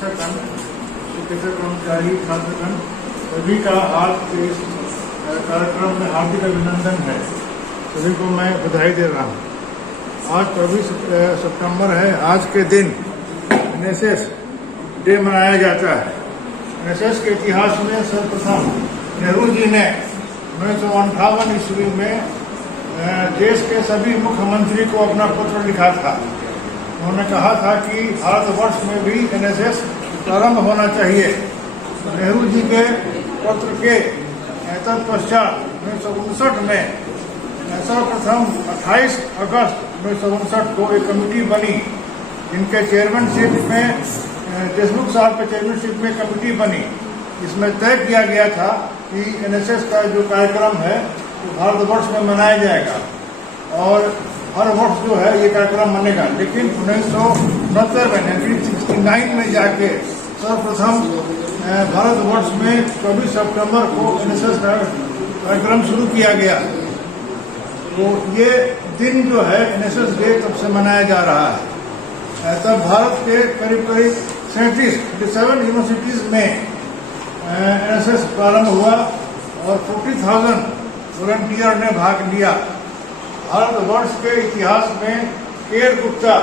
शिक्षकगण, शिक्षक कर्मचारी, छात्रगण सभी का आज के इस कार्यक्रम में हार्दिक अभिनंदन है। सभी को मैं बधाई दे रहा हूँ। आज 24 सितंबर है। आज के दिन एनएसएस डे मनाया जाता है। एनएसएस के इतिहास में सर्वप्रथम नेहरू जी ने 1958 ईस्वी में देश के सभी मुख्यमंत्री को अपना पत्र लिखा था। उन्होंने कहा था कि भारतवर्ष में भी एनएसएस प्रारंभ होना चाहिए। नेहरू जी के पत्र के तत्पश्चात 1959 में सर्वप्रथम 28 अगस्त 1959 को एक कमेटी बनी, जिनके चेयरमैनशिप में देशमुख साहब के चेयरमैनशिप में कमेटी बनी। इसमें तय किया गया था कि एनएसएस का जो कार्यक्रम है वो भारतवर्ष में मनाया जाएगा और हर वर्ष जो है ये कार्यक्रम बनेगा। लेकिन 1990 में 1969 में जाके सर्वप्रथम भारतवर्ष में 24 सितंबर को एनएसएस का कार्यक्रम शुरू किया गया। तो ये दिन जो है एनएसएस डे तब से मनाया जा रहा है। तब भारत के करीब 37 यूनिवर्सिटीज में एनएसएस प्रारंभ हुआ और 40,000 वॉलंटियर ने भाग लिया। भारतवर्ष के इतिहास में केर गुप्ता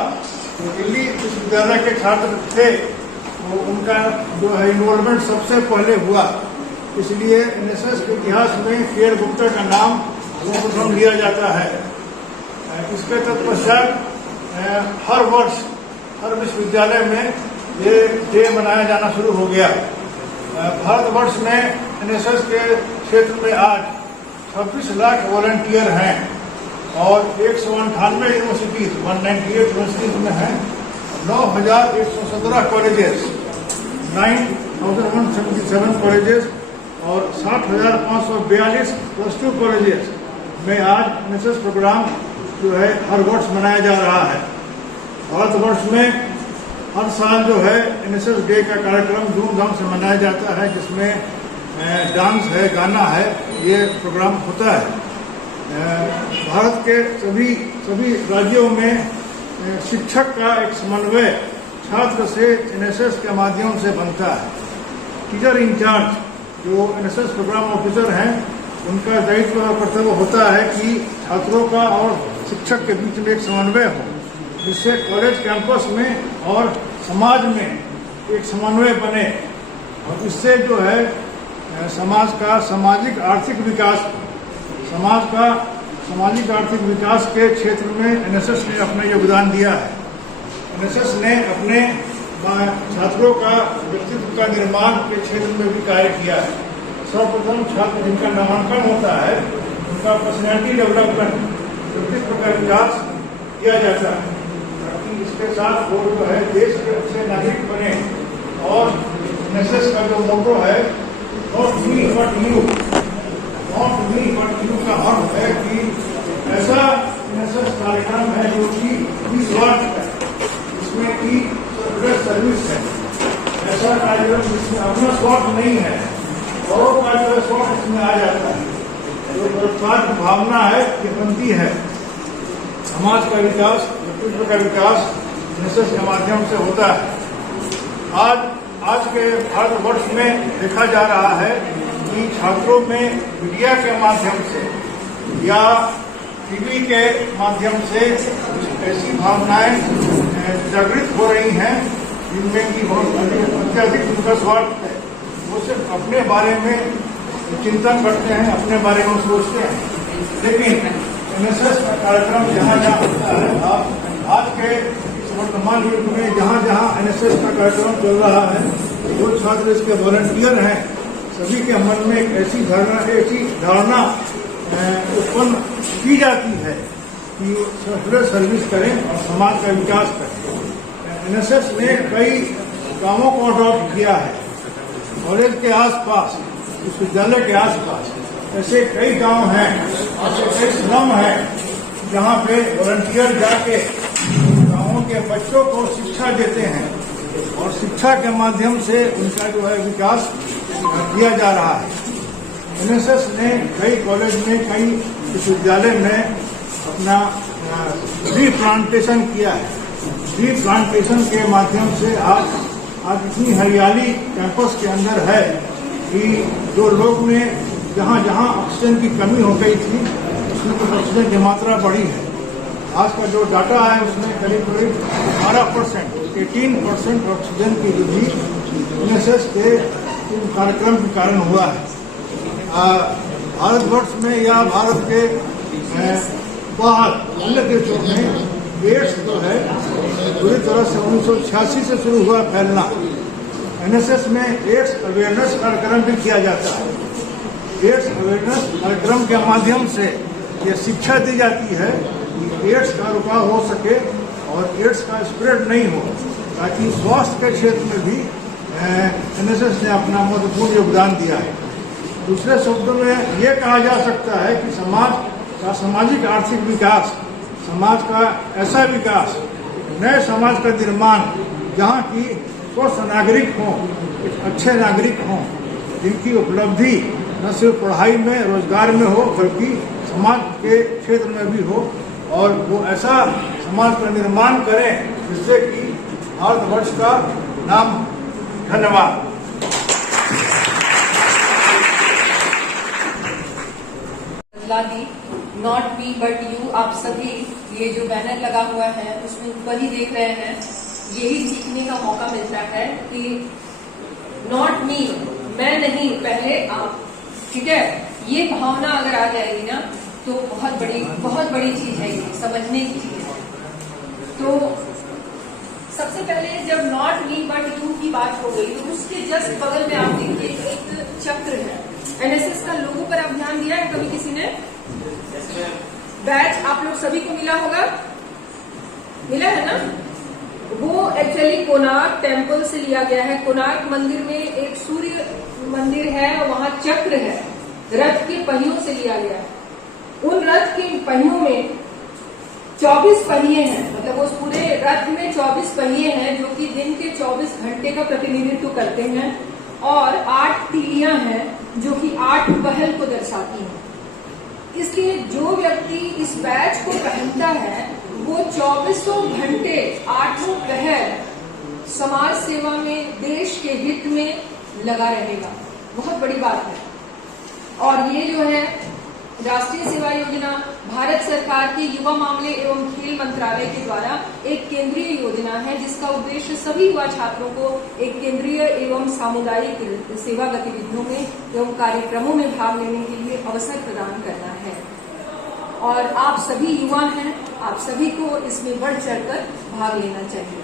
जो दिल्ली विश्वविद्यालय के छात्र थे, तो उनका जो है इन्वॉल्वमेंट सबसे पहले हुआ। इसलिए एनएसएस के इतिहास में केर गुप्ता का नाम सर्वप्रथम लिया जाता है। इसके तत्पश्चात हर वर्ष हर विश्वविद्यालय में ये डे मनाया जाना शुरू हो गया। भारतवर्ष में एनएसएस के क्षेत्र में आज 26 लाख वॉलंटियर हैं और 198 यूनिवर्सिटीज 198 यूनिवर्सिटीज में हैं, 9,117 कॉलेजेस, 9,177 कॉलेजेस और 60,542 +2 कॉलेजेस में आज एनएसएस प्रोग्राम जो है हर वर्ष मनाया जा रहा है। भारतवर्ष में हर साल जो है एनएसएस डे का कार्यक्रम धूमधाम से मनाया जाता है, जिसमें डांस है, गाना है, ये प्रोग्राम होता है। भारत के सभी राज्यों में शिक्षक का एक समन्वय छात्र से एनएसएस के माध्यम से बनता है। टीचर इंचार्ज जो एनएसएस प्रोग्राम ऑफिसर हैं, उनका दायित्व और कर्तव्य होता है कि छात्रों का और शिक्षक के बीच में एक समन्वय हो, जिससे कॉलेज कैंपस में और समाज में एक समन्वय बने और इससे जो है समाज का सामाजिक आर्थिक विकास के क्षेत्र में एनएसएस ने अपना योगदान दिया है। एनएसएस ने अपने छात्रों का व्यक्तित्व का निर्माण के क्षेत्र में भी कार्य किया है। सर्वप्रथम छात्र जिनका नामांकन होता है उनका पर्सनैलिटी डेवलपमेंट, व्यक्तित्व का विकास किया जाता है, ताकि इसके साथ वो जो है देश के अच्छे नागरिक बने। और एनएसएस का जो मोटो है नॉट मी बट यू का अर्थ है कि ऐसा एनएसएस कार्यक्रम है जो कि निस्वार्थ है, जिसमें कि सर्विस है। ऐसा कार्यक्रम जिसमें अपना स्वार्थ नहीं है, औरों का जो स्वार्थ इसमें आ जाता है। जो परोपकार की भावना है ये बनती है। समाज का विकास, व्यक्तित्व का विकास एनएसएस के माध्यम से होता है। आज के भारतवर्ष में देखा जा रहा है कि छात्रों में मीडिया के माध्यम से या टीवी के माध्यम से ऐसी भावनाएं जागृत हो रही हैं जिनमें कि बहुत अत्यधिक उनका स्वार्थ है। वो सिर्फ अपने बारे में चिंतन करते हैं, अपने बारे में सोचते हैं। लेकिन एनएसएस का कार्यक्रम जहाँ जहाँ होता है, आज के वर्तमान युग में जहाँ जहाँ एनएसएस का कार्यक्रम चल रहा है, जो छात्र इसके वॉलंटियर हैं, सभी के मन में एक ऐसी धारणा उत्पन्न की जाती है कि वो सर्विस करें और समाज का विकास करें। एनएसएस ने कई गांवों को अडॉप्ट किया है। कॉलेज के आसपास, विश्वविद्यालय के आसपास ऐसे कई गांव हैं, ऐसे कई स्लम हैं जहाँ पे वॉलंटियर जाके गांवों के बच्चों को शिक्षा देते हैं और शिक्षा के माध्यम से उनका जो है विकास किया जा रहा है। एनएसएस ने कई कॉलेज में, कई विश्वविद्यालय में अपना ट्री प्लांटेशन किया है। ट्री प्लांटेशन के माध्यम से आज आज इतनी हरियाली कैंपस के अंदर है कि जो लोग में जहाँ जहाँ ऑक्सीजन की कमी हो गई थी उसमें कुछ ऑक्सीजन की मात्रा बढ़ी है। आज का जो डाटा है उसमें करीब 18%, 18% ऑक्सीजन की वृद्धि NSS के कार्यक्रम के कारण हुआ है। भारतवर्ष में या भारत के बाहर अन्य देशों में एड्स जो है पूरी तरह से 1986 से शुरू हुआ फैलना। NSS में एड्स अवेयरनेस कार्यक्रम भी किया जाता है। एड्स अवेयरनेस कार्यक्रम के माध्यम से ये शिक्षा दी जाती है कि एड्स का रुकाव हो सके और एड्स का स्प्रेड नहीं हो, ताकि स्वास्थ्य के क्षेत्र में भी NSS ने अपना महत्वपूर्ण योगदान दिया है। दूसरे शब्दों में ये कहा जा सकता है कि समाज का सामाजिक आर्थिक विकास, समाज का ऐसा विकास, नए समाज का निर्माण जहाँ की स्वस्थ नागरिक हों, एक अच्छे नागरिक हों, जिनकी उपलब्धि न सिर्फ पढ़ाई में, रोजगार में हो, बल्कि समाज के क्षेत्र में भी हो, और वो ऐसा समाज का निर्माण करें जिससे कि भारतवर्ष का नाम। धन्यवाद। नॉट मी बट यू, आप सभी ये जो बैनर लगा हुआ है उसमें ऊपर ही देख रहे हैं, यही सीखने का मौका मिलता है कि नॉट मी, मैं नहीं, पहले आप। ठीक है, ये भावना अगर आ जाएगी ना तो बहुत बड़ी चीज है, ये समझने की चीज है। तो सबसे पहले जब नॉट मी बट यू की बात हो गई तो उसके जस्ट बगल में आप देखिए एक चक्र है। NSS का लोगो पर आप ध्यान दिया है कभी किसी ने? बैच आप लोग सभी को मिला होगा, मिला है ना? वो एक्चुअली कोणार्क टेम्पल से लिया गया है। कोणार्क मंदिर में एक सूर्य मंदिर है और वहां चक्र है, रथ के पहियों से लिया गया है। उन रथ के पहियों में 24 पहिए हैं, मतलब उस पूरे रथ में 24 पहिए हैं जो कि दिन के 24 घंटे का प्रतिनिधित्व करते हैं, और 8 तीलियां हैं जो कि 8 पहल को दर्शाती हैं। इसलिए जो व्यक्ति इस बैच को पहनता है वो 24 घंटे 8 पहल समाज सेवा में, देश के हित में लगा रहेगा। बहुत बड़ी बात है। और ये जो है राष्ट्रीय सेवा योजना भारत सरकार के युवा मामले एवं खेल मंत्रालय के द्वारा एक केंद्रीय योजना है, जिसका उद्देश्य सभी युवा छात्रों को एक केंद्रीय एवं सामुदायिक सेवा गतिविधियों में एवं कार्यक्रमों में भाग लेने के लिए अवसर प्रदान करना है। और आप सभी युवा हैं, आप सभी को इसमें बढ़ चढ़कर भाग लेना चाहिए।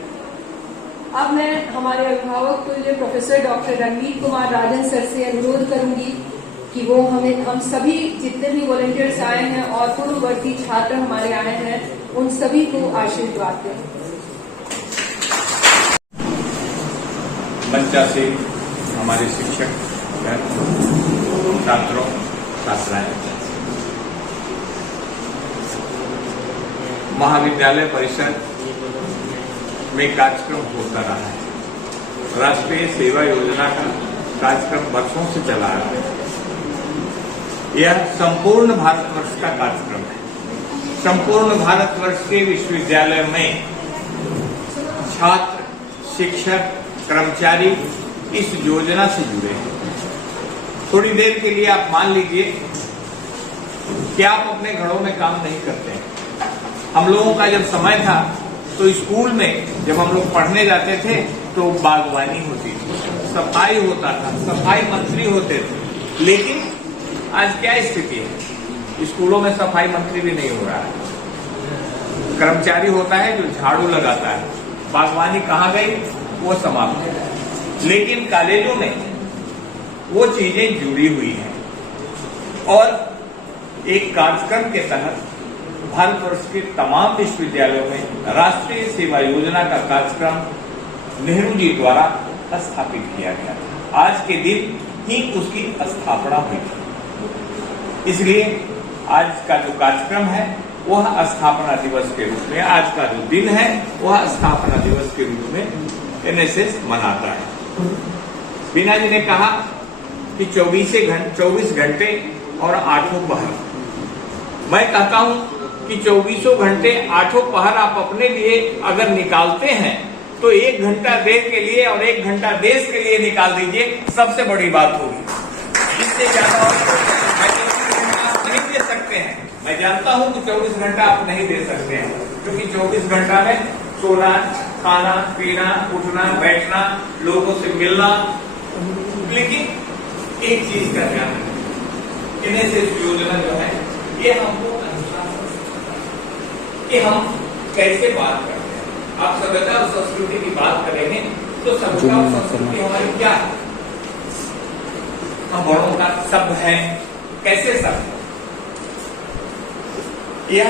अब मैं हमारे अभिभावक तुल्य प्रोफेसर डॉक्टर रणवीर कुमार राजन सर से अनुरोध करूंगी कि वो हम सभी जितने भी वॉलंटियर्स आए हैं और पूर्ववर्ती छात्र हमारे आए हैं, उन सभी को आशीर्वाद दें। मंचा से हमारे शिक्षक, छात्रों, छात्राएं, महाविद्यालय परिसर में कार्यक्रम होता रहा है। राष्ट्रीय सेवा योजना का कार्यक्रम वर्षों से चला आ रहा है। यह संपूर्ण भारतवर्ष का कार्यक्रम है। संपूर्ण भारतवर्ष के विश्वविद्यालय में छात्र, शिक्षक, कर्मचारी इस योजना से जुड़े हैं। थोड़ी देर के लिए आप मान लीजिए कि आप अपने घरों में काम नहीं करते हैं। हम लोगों का जब समय था तो स्कूल में जब हम लोग पढ़ने जाते थे तो बागवानी होती थी, सफाई होता था, सफाई मंत्री होते थे। लेकिन आज क्या स्थिति है? स्कूलों में सफाई मंत्री भी नहीं हो रहा है। कर्मचारी होता है जो झाड़ू लगाता है। बागवानी कहाँ गई? वो समाप्त है। लेकिन कॉलेजों में वो चीजें जुड़ी हुई हैं। और एक कार्यक्रम के तहत भारतवर्ष के तमाम विश्वविद्यालयों में राष्ट्रीय सेवा योजना का कार्यक्रम नेहरू जी द्वारा स्थापित किया गया था। आज के दिन ही उसकी स्थापना हुई थी। इसलिए आज का जो कार्यक्रम है वह स्थापना दिवस के रूप में, आज का जो दिन है वह स्थापना दिवस के रूप में NSS मनाता है। बीना जी ने कहा कि 24 घंटे और 8 पहर। मैं कहता हूं कि 24 घंटे 8 पहर आप अपने लिए अगर निकालते हैं तो 1 घंटा देर के लिए और 1 घंटा देश के लिए निकाल दीजिए, सबसे बड़ी बात होगी। इससे ज्यादा और 24 घंटा आप नहीं दे सकते हैं। मैं जानता हूं कि 24 घंटा आप नहीं दे सकते हैं, क्योंकि 24 घंटा में सोना, खाना, पीना, उठना, बैठना, लोगों से मिलना। लेकिन एक चीज का ध्यान रखें, एनएसएस योजना जो है ये हमको कि हम कैसे बात करते हैं। आप सभ्यता और संस्कृति की बात करेंगे तो सभ्यता और संस्कृति हमारी क्या है? हम बड़ों का सब है, कैसे सब? यह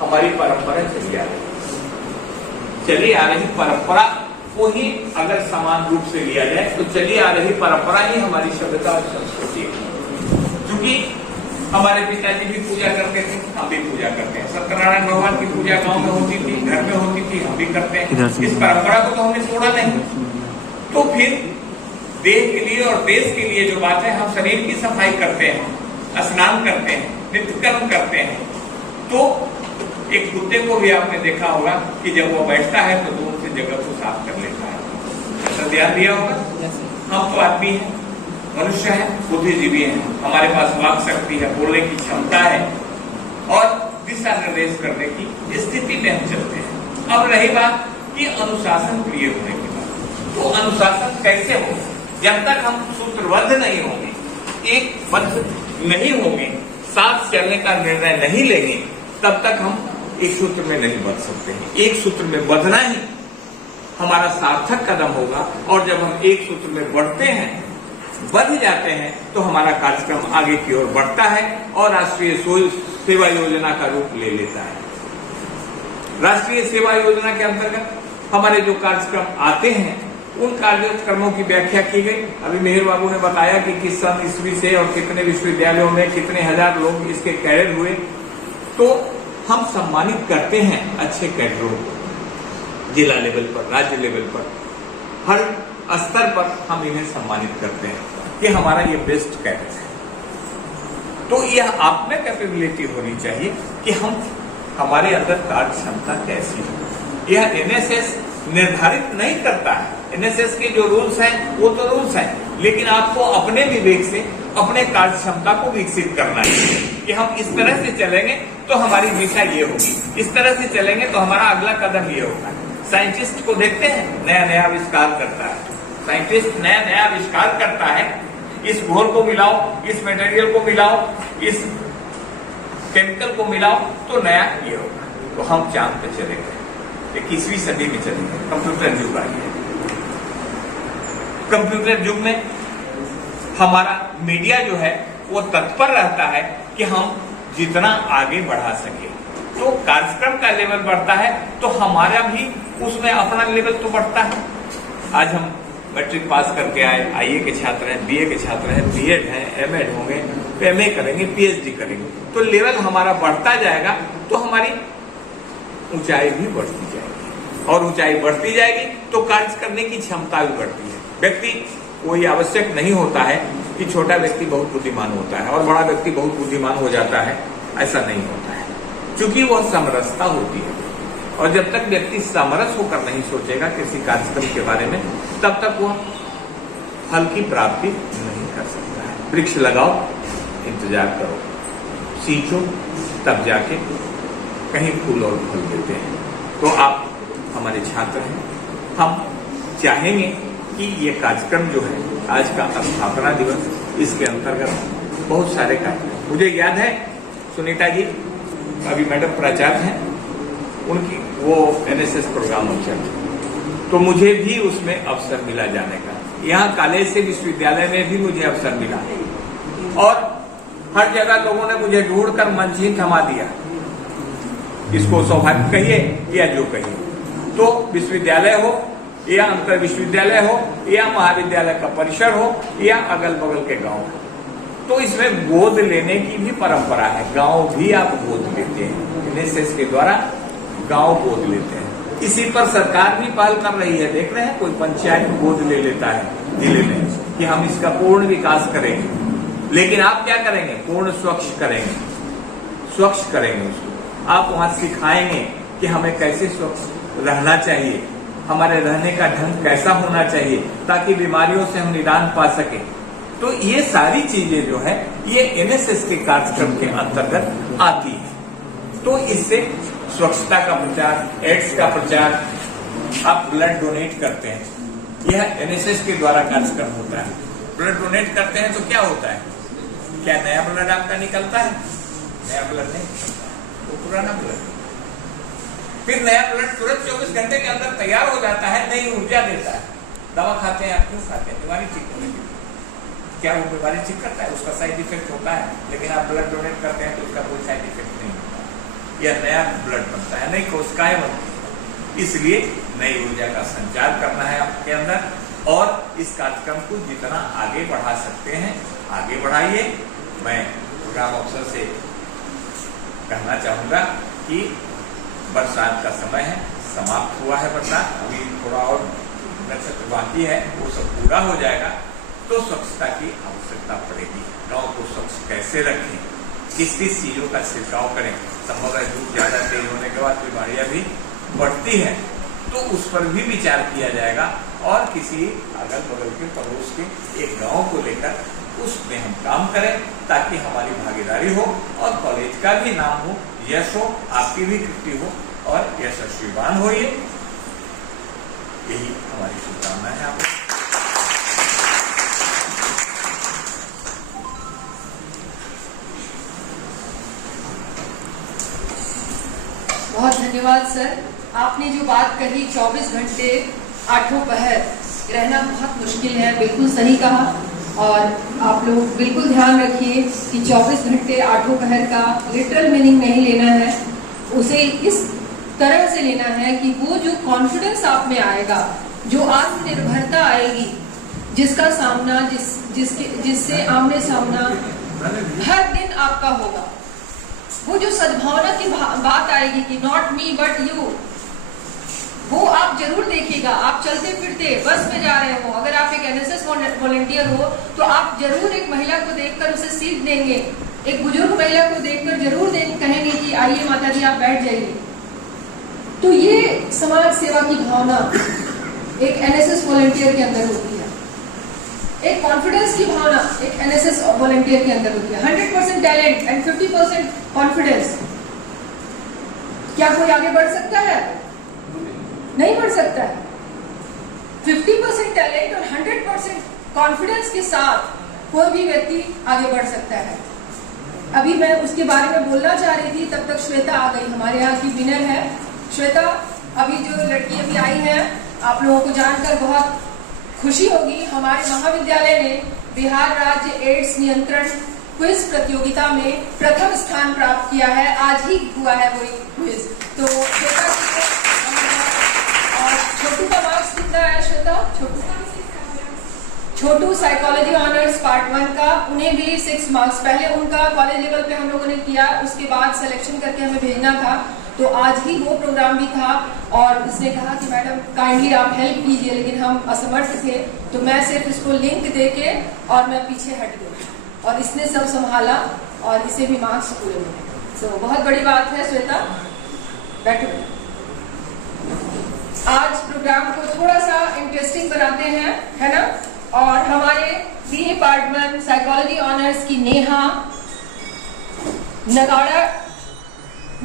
हमारी परंपरा चली आ रही परंपरा को ही अगर समान रूप से लिया जाए तो चली आ रही परंपरा ही हमारी सभ्यता और संस्कृति है। क्योंकि हमारे पिताजी भी पूजा करते थे, हम भी पूजा करते हैं। सत्यनारायण भगवान की पूजा गांव में होती थी, घर में होती थी, हम भी करते हैं। इस परंपरा को तो हमने छोड़ा नहीं। तो फिर देह के लिए और देश के लिए जो बात है, हम शरीर की सफाई करते हैं, स्नान करते हैं, नित्य कर्म करते हैं। तो एक कुत्ते को भी आपने देखा होगा कि जब वो बैठता है तो दूर से जगह को साफ कर लेता है। ऐसा ध्यान दिया होगा। हम तो आदमी हैं, मनुष्य है, बुद्धिजीवी है, हमारे पास वाक शक्ति है, बोलने की क्षमता है और दिशा निर्देश करने की स्थिति में हम चलते हैं। अब रही बात कि अनुशासन प्रिय होने की बात, तो अनुशासन कैसे हो? जब तक हम सूत्रबद्ध नहीं होंगे, एक बद्ध नहीं होंगे, साथ चलने का निर्णय नहीं लेंगे, तब तक हम एक सूत्र में नहीं बंध सकते हैं। एक सूत्र में बंधना ही हमारा सार्थक कदम होगा। और जब हम एक सूत्र में बढ़ते हैं, बढ़ जाते हैं, तो हमारा कार्यक्रम आगे की ओर बढ़ता है और राष्ट्रीय सेवा योजना का रूप ले लेता है। राष्ट्रीय सेवा योजना के अंतर्गत हमारे जो कार्यक्रम आते हैं, उन कार्यक्रमों की व्याख्या की गई। अभी मेहर बाबू ने बताया कि किस सन ईस्वी से और कितने विश्वविद्यालयों में कितने हजार लोग इसके कैडर हुए। तो हम सम्मानित करते हैं अच्छे कैडरों को, जिला लेवल पर, राज्य लेवल पर, हर स्तर पर हम इन्हें सम्मानित करते हैं कि हमारा ये बेस्ट कैडर है। तो यह आप में कैपेबिलिटी होनी चाहिए कि हम हमारे अंदर कार्य क्षमता कैसी है। यह एनएसएस निर्धारित नहीं करता है। एनएसएस के जो रूल्स हैं वो तो रूल्स हैं, लेकिन आपको अपने विवेक से अपने कार्य क्षमता को विकसित करना है कि हम इस तरह से चलेंगे तो हमारी दिशा ये होगी, इस तरह से चलेंगे तो हमारा अगला कदम ये होगा। साइंटिस्ट को देखते हैं, नया नया आविष्कार करता है। साइंटिस्ट नया नया आविष्कार करता है, इस घोल को मिलाओ, इस मटेरियल को मिलाओ, इस केमिकल को मिलाओ तो नया ये होगा। तो हम चांद पे चलेंगे, 21वीं सदी में चलेंगे। कंप्यूटर युग आ गया। कंप्यूटर युग में हमारा मीडिया जो है वो तत्पर रहता है कि हम जितना आगे बढ़ा सके, तो कार्यक्रम का लेवल बढ़ता है तो हमारा भी उसमें अपना लेवल तो बढ़ता है। आज हम मैट्रिक पास करके आए, आईए के छात्र हैं, बीए के छात्र हैं, बीएड हैं, एमएड होंगे, एमए करेंगे, पीएचडी करेंगे, तो लेवल हमारा बढ़ता जाएगा तो हमारी ऊंचाई भी बढ़ती जाएगी। और ऊंचाई बढ़ती जाएगी तो कार्य करने की क्षमता भी बढ़ती है। व्यक्ति कोई आवश्यक नहीं होता है कि छोटा व्यक्ति बहुत बुद्धिमान होता है और बड़ा व्यक्ति बहुत बुद्धिमान हो जाता है, ऐसा नहीं होता है, क्योंकि वह समरसता होती है। और जब तक व्यक्ति समरस होकर नहीं सोचेगा किसी कार्यक्रम के बारे में, तब तक वह फल की प्राप्ति नहीं कर सकता है। वृक्ष लगाओ, इंतजार करो, सींचो, तब जाके कहीं फूल और फल देते हैं। तो आप हमारे छात्र हैं, हम चाहेंगे कि ये कार्यक्रम जो है आज का स्थापना दिवस, इसके अंतर्गत बहुत सारे कार्यक्रम, मुझे याद है सुनीता जी अभी मैडम प्राचार्य हैं, उनकी वो एनएसएस प्रोग्राम थे, तो मुझे भी उसमें अवसर मिला जाने का। यहाँ कॉलेज से विश्वविद्यालय में भी मुझे अवसर मिला और हर जगह लोगों ने मुझे ढूंढकर मंच ही थमा दिया। इसको सौभाग्य कहिए या जो कहिए, तो विश्वविद्यालय हो या अंतर विश्वविद्यालय हो या महाविद्यालय का परिसर हो या अगल बगल के गांव हो, तो इसमें गोद लेने की भी परंपरा है। गांव भी आप गोद लेते हैं, एनएसएस के द्वारा गांव गोद लेते हैं। इसी पर सरकार भी पहल कर रही है। देख रहे हैं कोई पंचायत गोद ले लेता है जिले में कि हम इसका पूर्ण विकास करेंगे, लेकिन आप क्या करेंगे? पूर्ण स्वच्छ करेंगे, स्वच्छ करेंगे उसको। आप वहां सिखाएंगे कि हमें कैसे स्वच्छ रहना चाहिए, हमारे रहने का ढंग कैसा होना चाहिए ताकि बीमारियों से हम निदान पा सके। तो ये सारी चीजें जो है ये एनएसएस के कार्यक्रम के अंतर्गत आती है। तो इससे स्वच्छता का प्रचार, एड्स का प्रचार, आप ब्लड डोनेट करते हैं, यह एनएसएस के द्वारा कार्यक्रम होता है। ब्लड डोनेट करते हैं तो क्या होता है, क्या नया ब्लड आपका निकलता है? नया ब्लड नहीं, वो पुराना ब्लड। फिर नया ब्लड तुरंत 24 घंटे के अंदर तैयार हो जाता है, नई ऊर्जा देता है। दवा खाते हैं आप क्यों खाते हैं? बीमारी ठीक होने के लिए। क्या वो बीमारी ठीक करता है? उसका साइड इफेक्ट होता है, लेकिन आप ब्लड डोनेट करते हैं तो उसका कोई साइड इफेक्ट नहीं होता। यह नया ब्लड बनता है, नई कोशिकाएं बनती है। इसलिए नई ऊर्जा का संचार करना है आपके अंदर और इस कार्यक्रम को जितना आगे बढ़ा सकते हैं आगे बढ़ाइए। मैं प्रोग्राम अफसर से कहना चाहूंगा कि बरसात का समय है, समाप्त हुआ है बरसात, अभी थोड़ा और नक्षत्र बाकी है, वो सब पूरा हो जाएगा तो स्वच्छता की आवश्यकता पड़ेगी। गांव को स्वच्छ कैसे रखें, किस किस चीजों का छिड़काव करें। संभव है धूप ज्यादा तेज होने के बाद बीमारियां भी बढ़ती हैं, तो उस पर भी विचार किया जाएगा और किसी अगल बगल के पड़ोस के एक गांव को लेकर उसमें हम काम करें ताकि हमारी भागीदारी हो और कॉलेज का भी नाम हो, यश हो, आपकी भी कृति हो और यशस्वीवान हो। यही हमारी शुभकामना है आपको। बहुत धन्यवाद सर। आपने जो बात कही 24 घंटे आठों पहर रहना बहुत मुश्किल है, बिल्कुल सही कहा। और आप लोग बिल्कुल ध्यान रखिए कि 24 घंटे आठों पहर का लिटरल मीनिंग नहीं लेना है, उसे इस तरह से लेना है कि वो जो कॉन्फिडेंस आप में आएगा, जो आत्मनिर्भरता आएगी, जिसका सामना जिससे आमने सामना हर दिन आपका होगा, वो जो सद्भावना की बात आएगी कि नॉट मी बट यू, वो आप जरूर देखिएगा। आप चलते फिरते बस में जा रहे हो, अगर आप एक एनएसएस वॉलंटियर हो तो आप जरूर एक महिला को देखकर उसे सीख देंगे, एक बुजुर्ग महिला को देखकर जरूर कहेंगे कि आइए माता जी आप बैठ जाइए। तो ये समाज सेवा की भावना एक एनएसएस वॉलंटियर के अंदर होती है, एक कॉन्फिडेंस की भावना एक एनएसएस वॉलंटियर के अंदर होती है। 100% टैलेंट एंड 50% कॉन्फिडेंस। क्या कोई आगे बढ़ सकता है? नहीं बढ़ सकता है। 50% टैलेंट और 100% कॉन्फिडेंस के साथ कोई भी व्यक्ति आगे बढ़ सकता है। अभी मैं उसके बारे में बोलना चाह रही थी, तब तक श्वेता आ गई, हमारे यहाँ की विनर है श्वेता। अभी जो लड़की अभी आई है, आप लोगों को जानकर बहुत खुशी होगी। हमारे महाविद्यालय ने बिहार राज्य एड्स नियंत्रण क्विज प्रतियोगिता में प्रथम स्थान प्राप्त किया है। आज ही हुआ है वो क्विज। तो श्वेता और छोटू का मार्क्स कितना है श्वेता? छोटू साइकोलॉजी ऑनर्स पार्ट 1 का, उन्हें भी 6 मार्क्स। पहले उनका कॉलेज लेवल पे हम लोगों ने किया, उसके बाद सिलेक्शन करके हमें भेजना था, तो आज ही वो प्रोग्राम भी था। और उसने कहा कि मैडम काइंडली आप हेल्प कीजिए, लेकिन हम असमर्थ थे, तो मैं सिर्फ इसको लिंक देके और मैं पीछे हट गई और इसने सब संभाला और इसे भी मार्क्स पूरे मिले। तो बहुत बड़ी बात है श्वेता, बैठो। आज प्रोग्राम को थोड़ा सा इंटरेस्टिंग बनाते हैं, है ना। और हमारे बीए पार्ट 1 साइकोलॉजी ऑनर्स की नेहा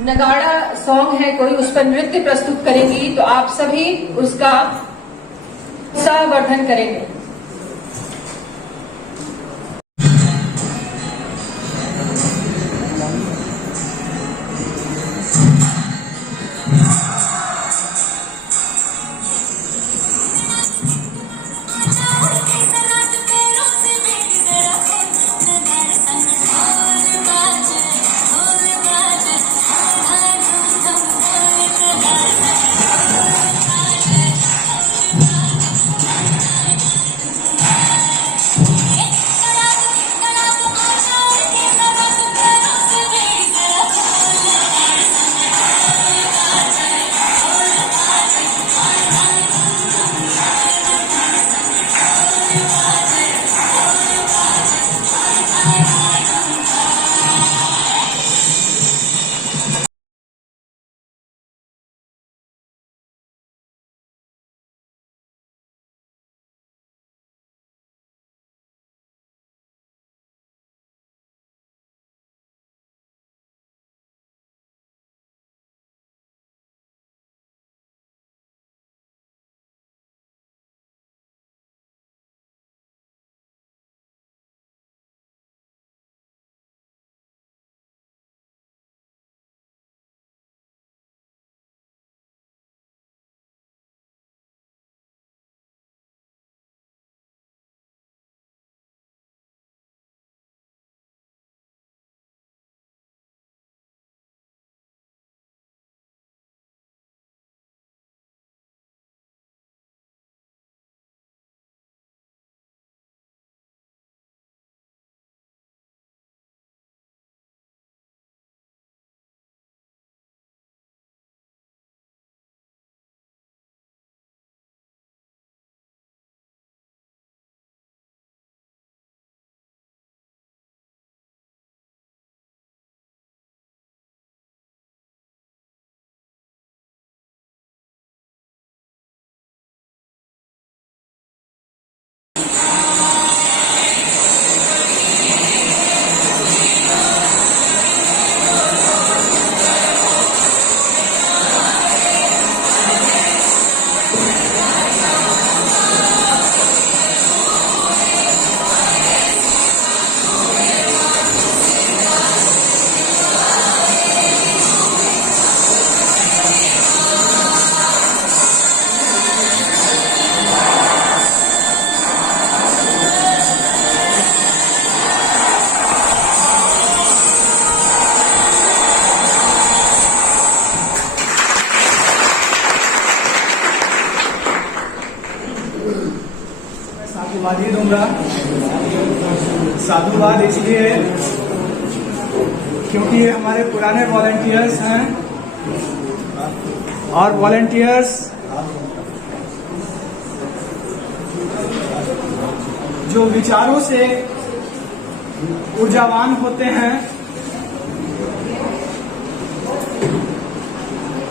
नगाड़ा सॉन्ग है कोई, उस पर नृत्य प्रस्तुत करेंगी, तो आप सभी उसका सहवर्धन करेंगे। साधुवाद ही दूंगा। साधुवाद इसलिए क्योंकि ये हमारे पुराने वॉलंटियर्स हैं और वॉलंटियर्स जो विचारों से ऊर्जावान होते हैं,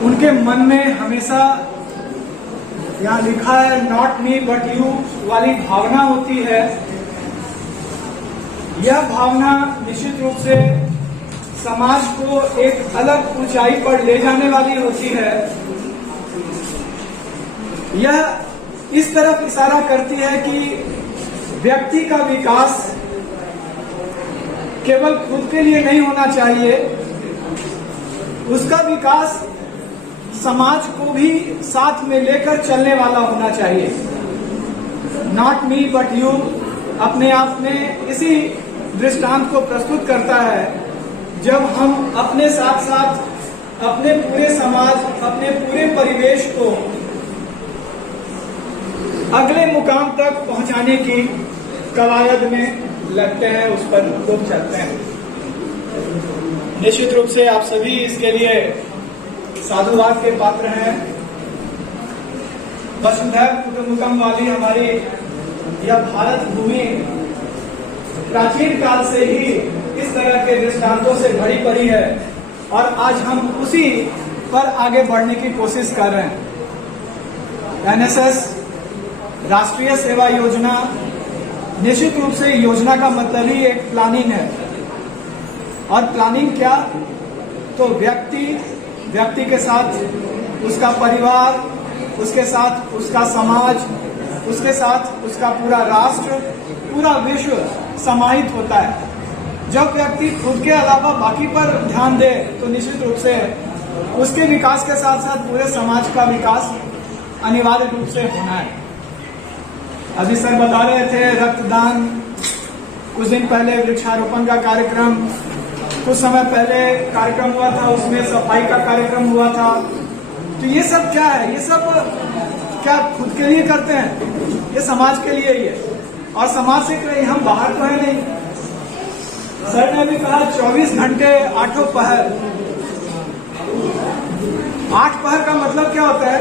उनके मन में हमेशा यहाँ लिखा है नॉट मी बट यू वाली भावना होती है। यह भावना निश्चित रूप से समाज को एक अलग ऊंचाई पर ले जाने वाली होती है। यह इस तरफ इशारा करती है कि व्यक्ति का विकास केवल खुद के लिए नहीं होना चाहिए, उसका विकास समाज को भी साथ में लेकर चलने वाला होना चाहिए। नॉट मी बट यू अपने आप में इसी दृष्टांत को प्रस्तुत करता है, जब हम अपने साथ साथ अपने पूरे समाज, अपने पूरे परिवेश को अगले मुकाम तक पहुंचाने की कवायद में लगते हैं, उस पर लोग चलते हैं। निश्चित रूप से आप सभी इसके लिए साधुवाद के पात्र हैं। वसुधैव कुटुंबकम वाली हमारी यह भारत भूमि प्राचीन काल से ही इस तरह के दृष्टांतों से भरी पड़ी है और आज हम उसी पर आगे बढ़ने की कोशिश कर रहे हैं। एनएसएस राष्ट्रीय सेवा योजना, निश्चित रूप से योजना का मतलब ही एक प्लानिंग है। और प्लानिंग क्या? तो व्यक्ति के साथ उसका परिवार, उसके साथ उसका समाज, उसके साथ उसका पूरा राष्ट्र, पूरा विश्व समाहित होता है। जब व्यक्ति खुद के अलावा बाकी पर ध्यान दे तो निश्चित रूप से उसके विकास के साथ साथ पूरे समाज का विकास अनिवार्य रूप से होना है। अभी सर बता रहे थे रक्तदान, कुछ दिन पहले वृक्षारोपण का कार्यक्रम, कुछ समय पहले कार्यक्रम हुआ था, उसमें सफाई का कार्यक्रम हुआ था। तो ये सब क्या है? ये सब क्या खुद के लिए करते हैं? ये समाज के लिए ही है और समाज से कहीं हम बाहर तो है नहीं। सर ने भी कहा 24 घंटे 8 पहर। 8 पहर का मतलब क्या होता है?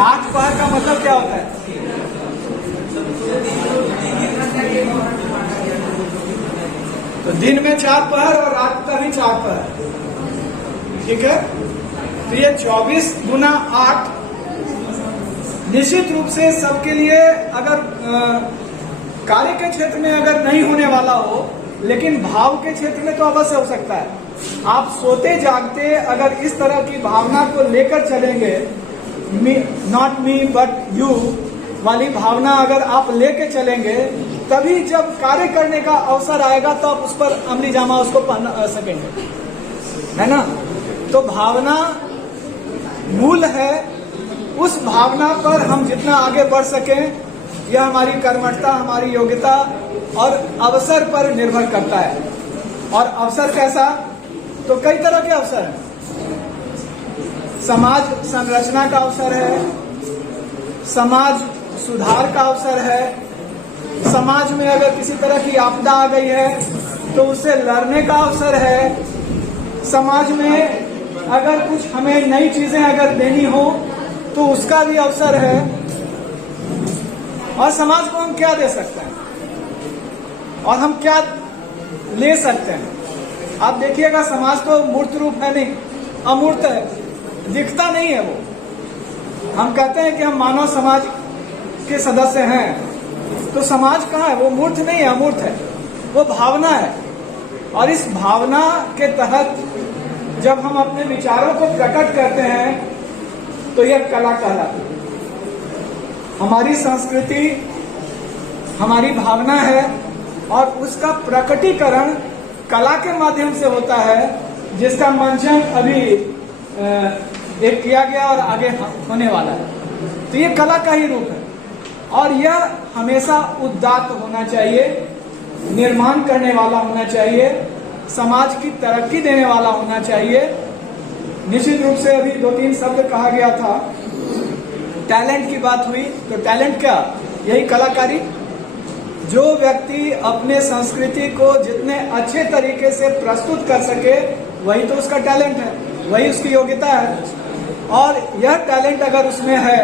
8 पहर का मतलब क्या होता है? तो दिन में 4 पहर और रात का भी 4 पहर, ठीक है। तो ये 24 गुना 8 निश्चित रूप से सबके लिए, अगर कार्य के क्षेत्र में अगर नहीं होने वाला हो, लेकिन भाव के क्षेत्र में तो अवश्य हो सकता है। आप सोते जागते अगर इस तरह की भावना को लेकर चलेंगे, नॉट मी बट यू वाली भावना अगर आप लेके चलेंगे, तभी जब कार्य करने का अवसर आएगा तो आप उस पर अमली जामा उसको पहन सकेंगे, है ना। तो भावना मूल है। उस भावना पर हम जितना आगे बढ़ सकें, यह हमारी कर्मठता, हमारी योग्यता और अवसर पर निर्भर करता है। और अवसर कैसा? तो कई तरह के अवसर हैं। समाज संरचना का अवसर है, समाज सुधार का अवसर है, समाज में अगर किसी तरह की आपदा आ गई है तो उससे लड़ने का अवसर है, समाज में अगर कुछ हमें नई चीजें अगर देनी हो तो उसका भी अवसर है। और समाज को हम क्या दे सकते हैं और हम क्या ले सकते हैं? आप देखिएगा, समाज तो मूर्त रूप है नहीं, अमूर्त है, दिखता नहीं है वो। हम कहते हैं कि हम मानव समाज के सदस्य हैं, तो समाज कहाँ है? वो मूर्त नहीं है, अमूर्त है, वो भावना है। और इस भावना के तहत जब हम अपने विचारों को प्रकट करते हैं तो यह कला कहलाती है। हमारी संस्कृति हमारी भावना है और उसका प्रकटीकरण कला के माध्यम से होता है, जिसका मंचन अभी एक किया गया और आगे होने वाला है। तो ये कला का ही रूप है और यह हमेशा उदात्त होना चाहिए, निर्माण करने वाला होना चाहिए, समाज की तरक्की देने वाला होना चाहिए। निश्चित रूप से अभी 2-3 शब्द कहा गया था, टैलेंट की बात हुई, तो टैलेंट क्या? यही कलाकारी। जो व्यक्ति अपने संस्कृति को जितने अच्छे तरीके से प्रस्तुत कर सके वही तो उसका टैलेंट है, वही उसकी योग्यता है। और यह टैलेंट अगर उसमें है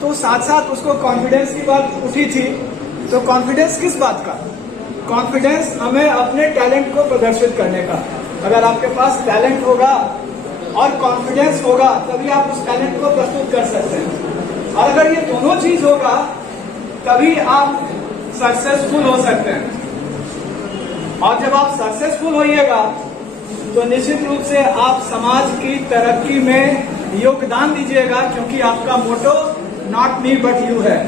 तो साथ साथ उसको कॉन्फिडेंस की बात उठी थी, तो कॉन्फिडेंस किस बात का? कॉन्फिडेंस हमें अपने टैलेंट को प्रदर्शित करने का। अगर आपके पास टैलेंट होगा और कॉन्फिडेंस होगा तभी आप उस टैलेंट को प्रस्तुत कर सकते हैं। और अगर ये दोनों चीज होगा तभी आप सक्सेसफुल हो सकते हैं। और जब आप सक्सेसफुल होइएगा तो निश्चित रूप से आप समाज की तरक्की में योगदान दीजिएगा, क्योंकि आपका मोटो नॉट मी बट यू है।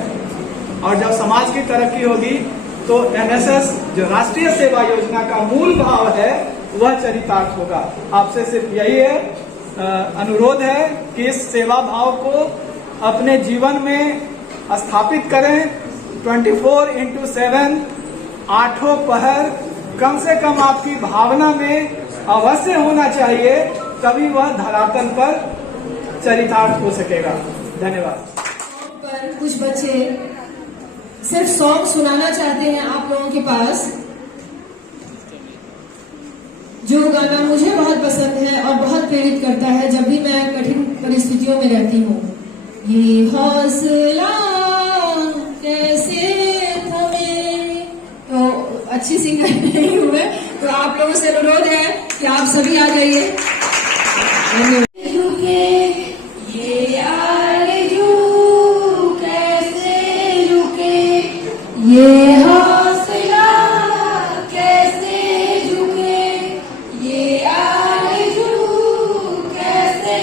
और जब समाज की तरक्की होगी तो एनएसएस जो राष्ट्रीय सेवा योजना का मूल भाव है वह चरितार्थ होगा। आपसे सिर्फ यही है, अनुरोध है कि इस सेवा भाव को अपने जीवन में स्थापित करें। 24/7 आठों पहर कम से कम आपकी भावना में अवश्य होना चाहिए, तभी वह धरातल पर चरितार्थ हो सकेगा। धन्यवाद। पर कुछ बच्चे सिर्फ सॉन्ग सुनाना चाहते हैं आप लोगों के पास, जो गाना मुझे बहुत पसंद है और बहुत प्रेरित करता है जब भी मैं कठिन परिस्थितियों में रहती हूँ। ये हौसला कैसे थमे। तो अच्छी सिंगर नहीं हूँ मैं, तो आप लोगों से अनुरोध है कि आप सभी आ जाइए। ये आरज़ू कैसे रुके, ये हौसला कैसे झुके, ये आरज़ू कैसे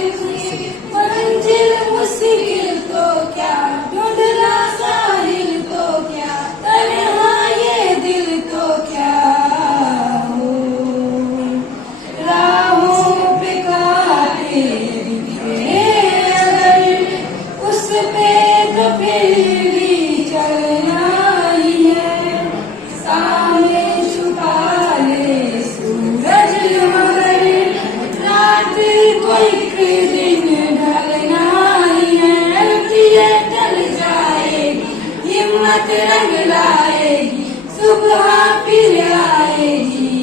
रुके। मंजिल मुश्किल तो क्या, ढूंढना साहिल तो क्या, तन्हा ये दिल तो क्या हो। राहों पे कांटे दिखे अगर, उस पे तो फिर भी चलना ही है। सामने छुपा ले सूरज मगर, रात को एक दिन ढलना ही है। ये ढल जाएगी, हिम्मत रंग लाएगी, सुबह फिर आएगी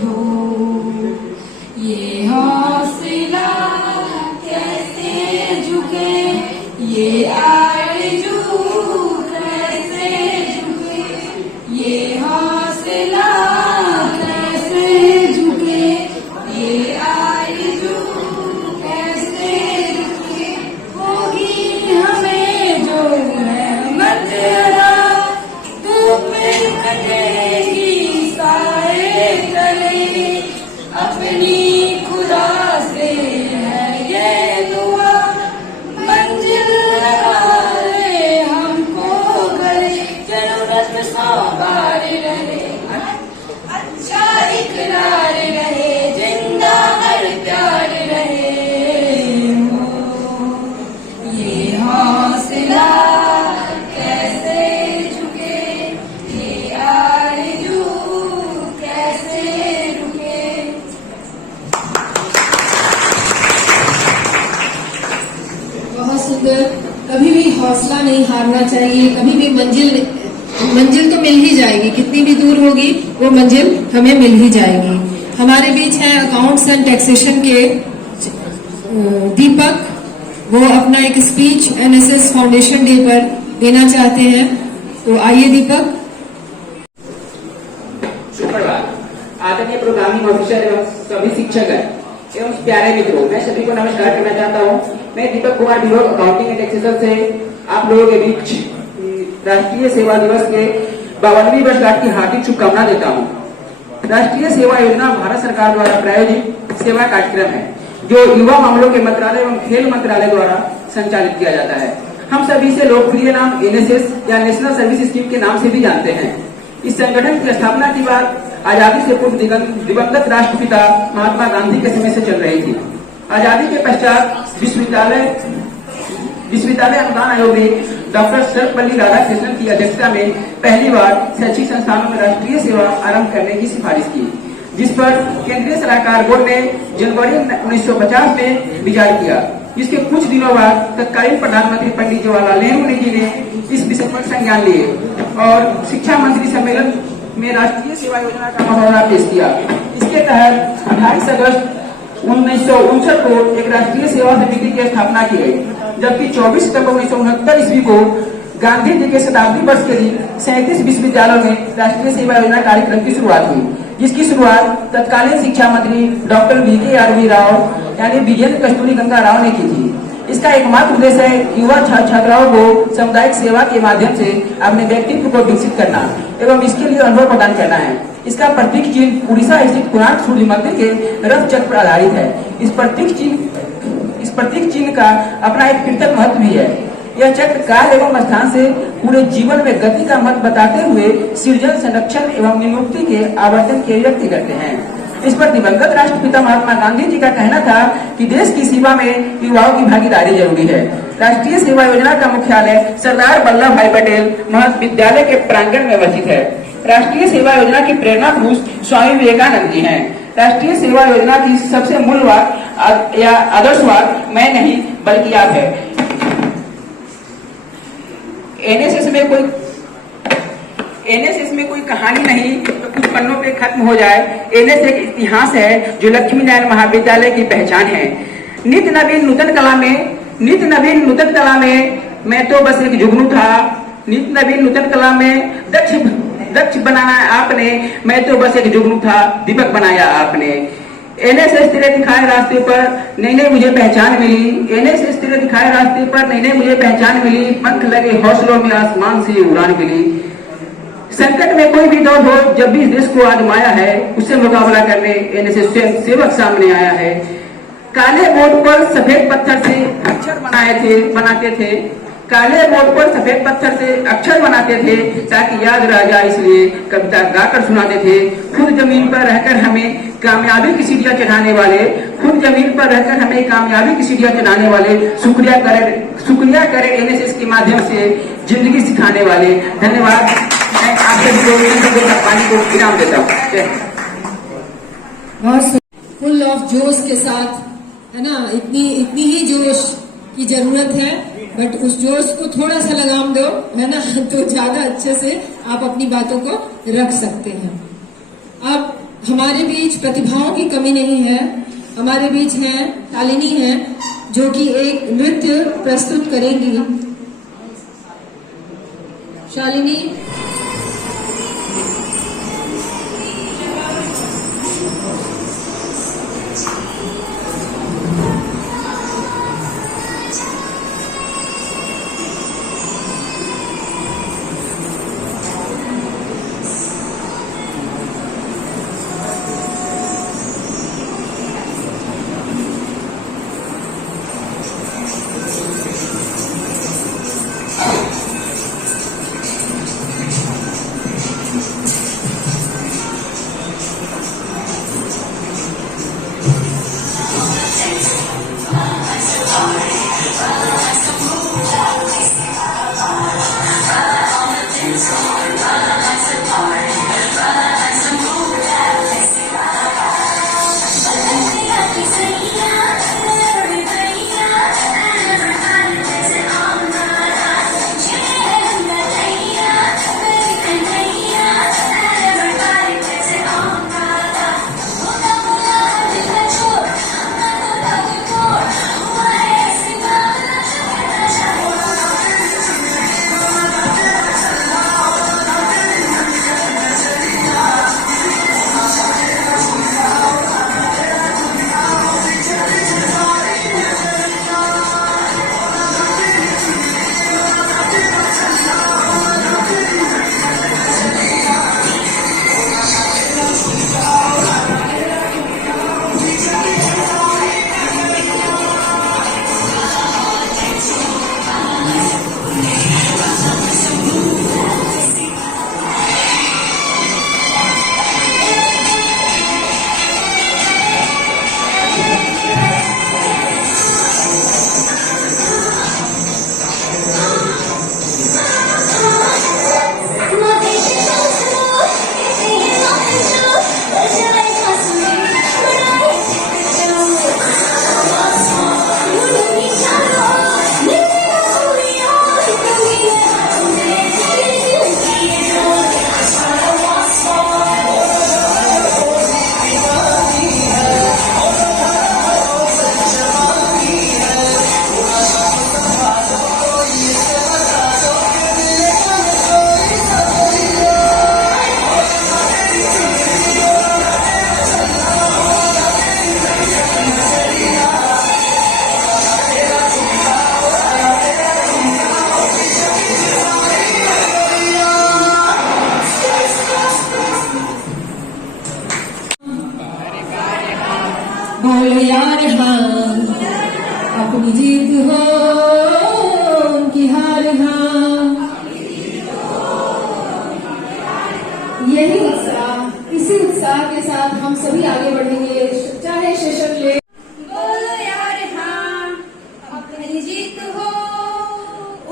हो। ये हौसला कैसे झुके, ये आरज़ू कैसे झुके, ये हौसला कैसे झुके, ये आरज़ू कैसे झुके। होगी हमें जो रहमत अता, धूप में कटेगी साए तले। अपनी खुदा से है ये दुआ, मंजिल लगा ले हमको गले। जरूरत 100 बार रहे, अच्छा इकरार रहे, जिंदा हर प्यार रहे हो। ये हौसला कैसे झुके, ये आरज़ू कैसे रुके। बहुत सुंदर। कभी भी हौसला नहीं हारना चाहिए, कभी भी मंजिल तो मिल ही जाएगी, कितनी भी दूर होगी वो मंजिल हमें मिल ही जाएगी। हमारे बीच हैं अकाउंट्स एंड टैक्सेशन के दीपक, वो अपना एक स्पीच एनएसएस फाउंडेशन डे पर देना चाहते हैं। तो आइए दीपक। सुप्रभात। आदरणीय प्रोग्रामिंग ऑफिसर एवं सभी शिक्षक एवं प्यारे मित्रों, मैं सभी को नमस्कार करना चाहता हूँ। मैं Deepak Kumar बिलोर accounting and taxation से आप लोगों के बीच राष्ट्रीय सेवा दिवस के 52वीं वर्षगांठ की हार्दिक शुभकामना देता हूँ। राष्ट्रीय सेवा योजना भारत सरकार द्वारा प्रायोजित सेवा कार्यक्रम है जो युवा मामलों के मंत्रालय एवं खेल मंत्रालय द्वारा संचालित किया जाता है। हम सभी से लोकप्रिय नाम एनएसएस या नेशनल सर्विस स्कीम के नाम से भी जानते हैं। इस संगठन की स्थापना की बात आजादी से पूर्व दिवंगत राष्ट्रपिता महात्मा गांधी के समय से चल रही थी। आजादी के पश्चात विश्वविद्यालय अनुदान आयोग ने डॉक्टर सर्वपल्ली राधाकृष्णन की अध्यक्षता में पहली बार शैक्षिक संस्थानों में राष्ट्रीय सेवा आरंभ करने की सिफारिश की, जिस पर केंद्रीय सलाहकार बोर्ड ने जनवरी 1950 में विचार किया। इसके कुछ दिनों बाद तत्कालीन प्रधानमंत्री पंडित जवाहरलाल नेहरू जी ने इस विषय पर संज्ञान लिए और शिक्षा मंत्री सम्मेलन में राष्ट्रीय सेवा योजना का मसौदा पेश किया। इसके तहत 28 अगस्त 1959 को एक राष्ट्रीय सेवा समिति की स्थापना की गई, जबकि 24 सितंबर 1969 ईस्वी को गांधी जी के शताब्दी वर्ष के दिन 37 विश्वविद्यालयों में राष्ट्रीय सेवा योजना कार्यक्रम की शुरुआत हुई, जिसकी शुरुआत तत्कालीन शिक्षा मंत्री डॉक्टर VKRV राव यानी विजेंद्र कस्तूरी गंगा राव ने की थी। इसका एकमात्र उद्देश्य है युवा छात्राओं को सामुदायिक सेवा के माध्यम से अपने व्यक्तित्व को विकसित करना एवं इसके लिए अनुभव प्रदान करना है। इसका प्रतीक चिन्ह उड़ीसा स्थित कोणार्क सूर्य मंदिर के रथ चक्र पर आधारित है। इस प्रतीक चिन्ह का अपना एक पृथक महत्व भी है। यह चक्र काल एवं स्थान से पूरे जीवन में गति का मत बताते हुए सृजन, संरक्षण एवं विमुक्ति के आवर्तन की व्यक्त करते हैं। इस पर दिवंगत राष्ट्रपिता महात्मा गांधी जी का कहना था कि देश की सेवा में युवाओं की भागीदारी जरूरी है। राष्ट्रीय सेवा योजना का मुख्यालय सरदार वल्लभ भाई पटेल महाविद्यालय के प्रांगण में अवस्थित है। राष्ट्रीय सेवा योजना की प्रेरणा पुरुष स्वामी विवेकानंद जी हैं। राष्ट्रीय सेवा योजना की सबसे मूल बात या आदर्श बात मैं नहीं बल्कि आप है। एनएसएस में कोई कहानी नहीं तो कुछ पन्नों पे खत्म हो जाए। एनएसएस एक इतिहास है जो लक्ष्मी नारायण महाविद्यालय की पहचान है। नित्य नवीन नूतन कला में मैं तो बस एक जुगनू था। नित्य नवीन नूतन कला में दक्ष बनाना आपने, मैं तो बस एक जुगनू था, दीपक बनाया आपने। एनएसएस तेरे दिखाए रास्ते पर नई नई मुझे पहचान मिली। एनएसएस तेरे दिखाए रास्ते पर नई नई मुझे पहचान मिली। पंख लगे हौसलों में आसमान से उड़ान मिली। संकट में कोई भी दौर हो, जब भी इस देश को आजमाया है, उससे मुकाबला करने एनएसएस सेवक सामने आया है। काले बोर्ड पर सफेद पत्थर से अक्षर बनाते थे। काले बोर्ड पर सफेद पत्थर से अक्षर बनाते थे ताकि याद रह जाए, इसलिए कविता गाकर सुनाते थे। खुद जमीन पर रहकर हमें कामयाबी की सीढ़ियां चढ़ाने वाले, शुक्रिया करें एनएसएस के माध्यम से जिंदगी सिखाने वाले। धन्यवाद। मैं आप सभी को पानी को विराम देता हूँ। फुल ऑफ जोश के साथ, है ना, इतनी ही जोश की जरूरत है, बट उस जोश को थोड़ा सा लगाम दो, है ना, तो ज्यादा अच्छे से आप अपनी बातों को रख सकते हैं। अब हमारे बीच प्रतिभाओं की कमी नहीं है। हमारे बीच है शालिनी है जो कि एक नृत्य प्रस्तुत करेंगी। शालिनी, आपकी जीत हो उनकी हार हाँ। यही उत्साह, इसी उत्साह के साथ हम सभी आगे बढ़ेंगे, चाहे सेशन ले। बोलो यार हाँ, अपनी जीत हो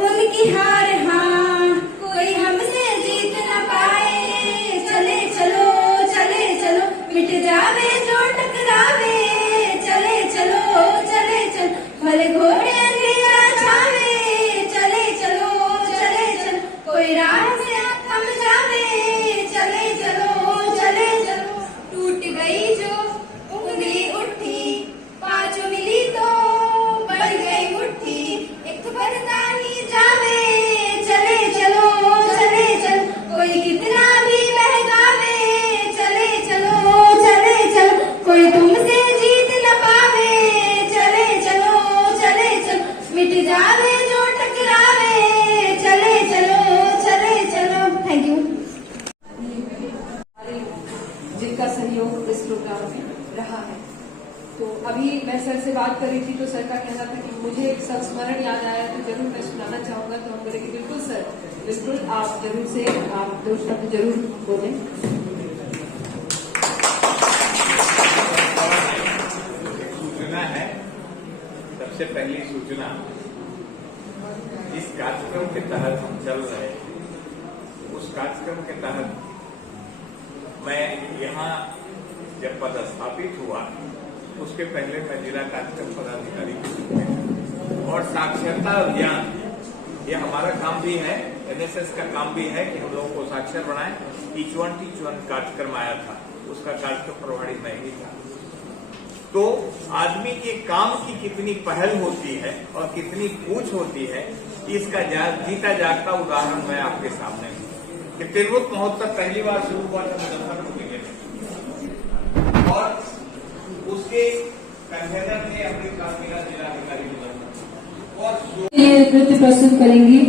उनकी हार हाँ, कोई हमसे जीत न पाए। चले चलो मिट जावे जो टकरावे। चले चलो भले घोड़े अंधेरा छावे। चले चलो कोई राह से थम जावे। चले चलो टूट गई जो उंगली उठी, पाँचों मिली तो बढ़ गई मुट्ठी। एक बढ़ता ही जावे। चले चलो कोई कितना भी बहकावे। चले चलो कोई तुमसे जीत न पावे। चले चलो मिट जावे जो टकरावे। चले चलो थैंक यू। जिनका सहयोग इस प्रोग्राम में रहा है। तो अभी मैं सर से बात कर रही थी तो सर का कहना था कि मुझे एक संस्मरण याद आया तो जरूर मैं सुनाना चाहूंगा। तो हम बोले कि बिल्कुल सर, बिल्कुल आप जरूर से आप 2 शब्द जरूर बोलें। सूचना है, सबसे पहली सूचना, इस कार्यक्रम के तहत हम चल रहे हैं, उस कार्यक्रम के तहत मैं यहाँ जब पदस्थापित हुआ उसके पहले मैं जिला कार्यक्रम पदाधिकारी के रूप में था। और साक्षरता अभियान ये हमारा काम भी है, एनएसएस का काम भी है कि हम लोगों को साक्षर बनाएं। टीच वन कार्यक्रम आया था, उसका कार्यक्रम प्रभारी मैं ही था। तो आदमी के काम की कितनी पहल होती है और कितनी पूछ होती है, इसका जीता जागता उदाहरण मैं आपके सामने हूँ कि तिरहुत महोत्सव पहली बार शुरू हुआ था मुजफ्फरपुर जिले में, और उसके कन्वेनर ने अपने काम मिला जिलाधिकारी मुजफ्फरपुर और ये नृत्य प्रस्तुत करेंगी।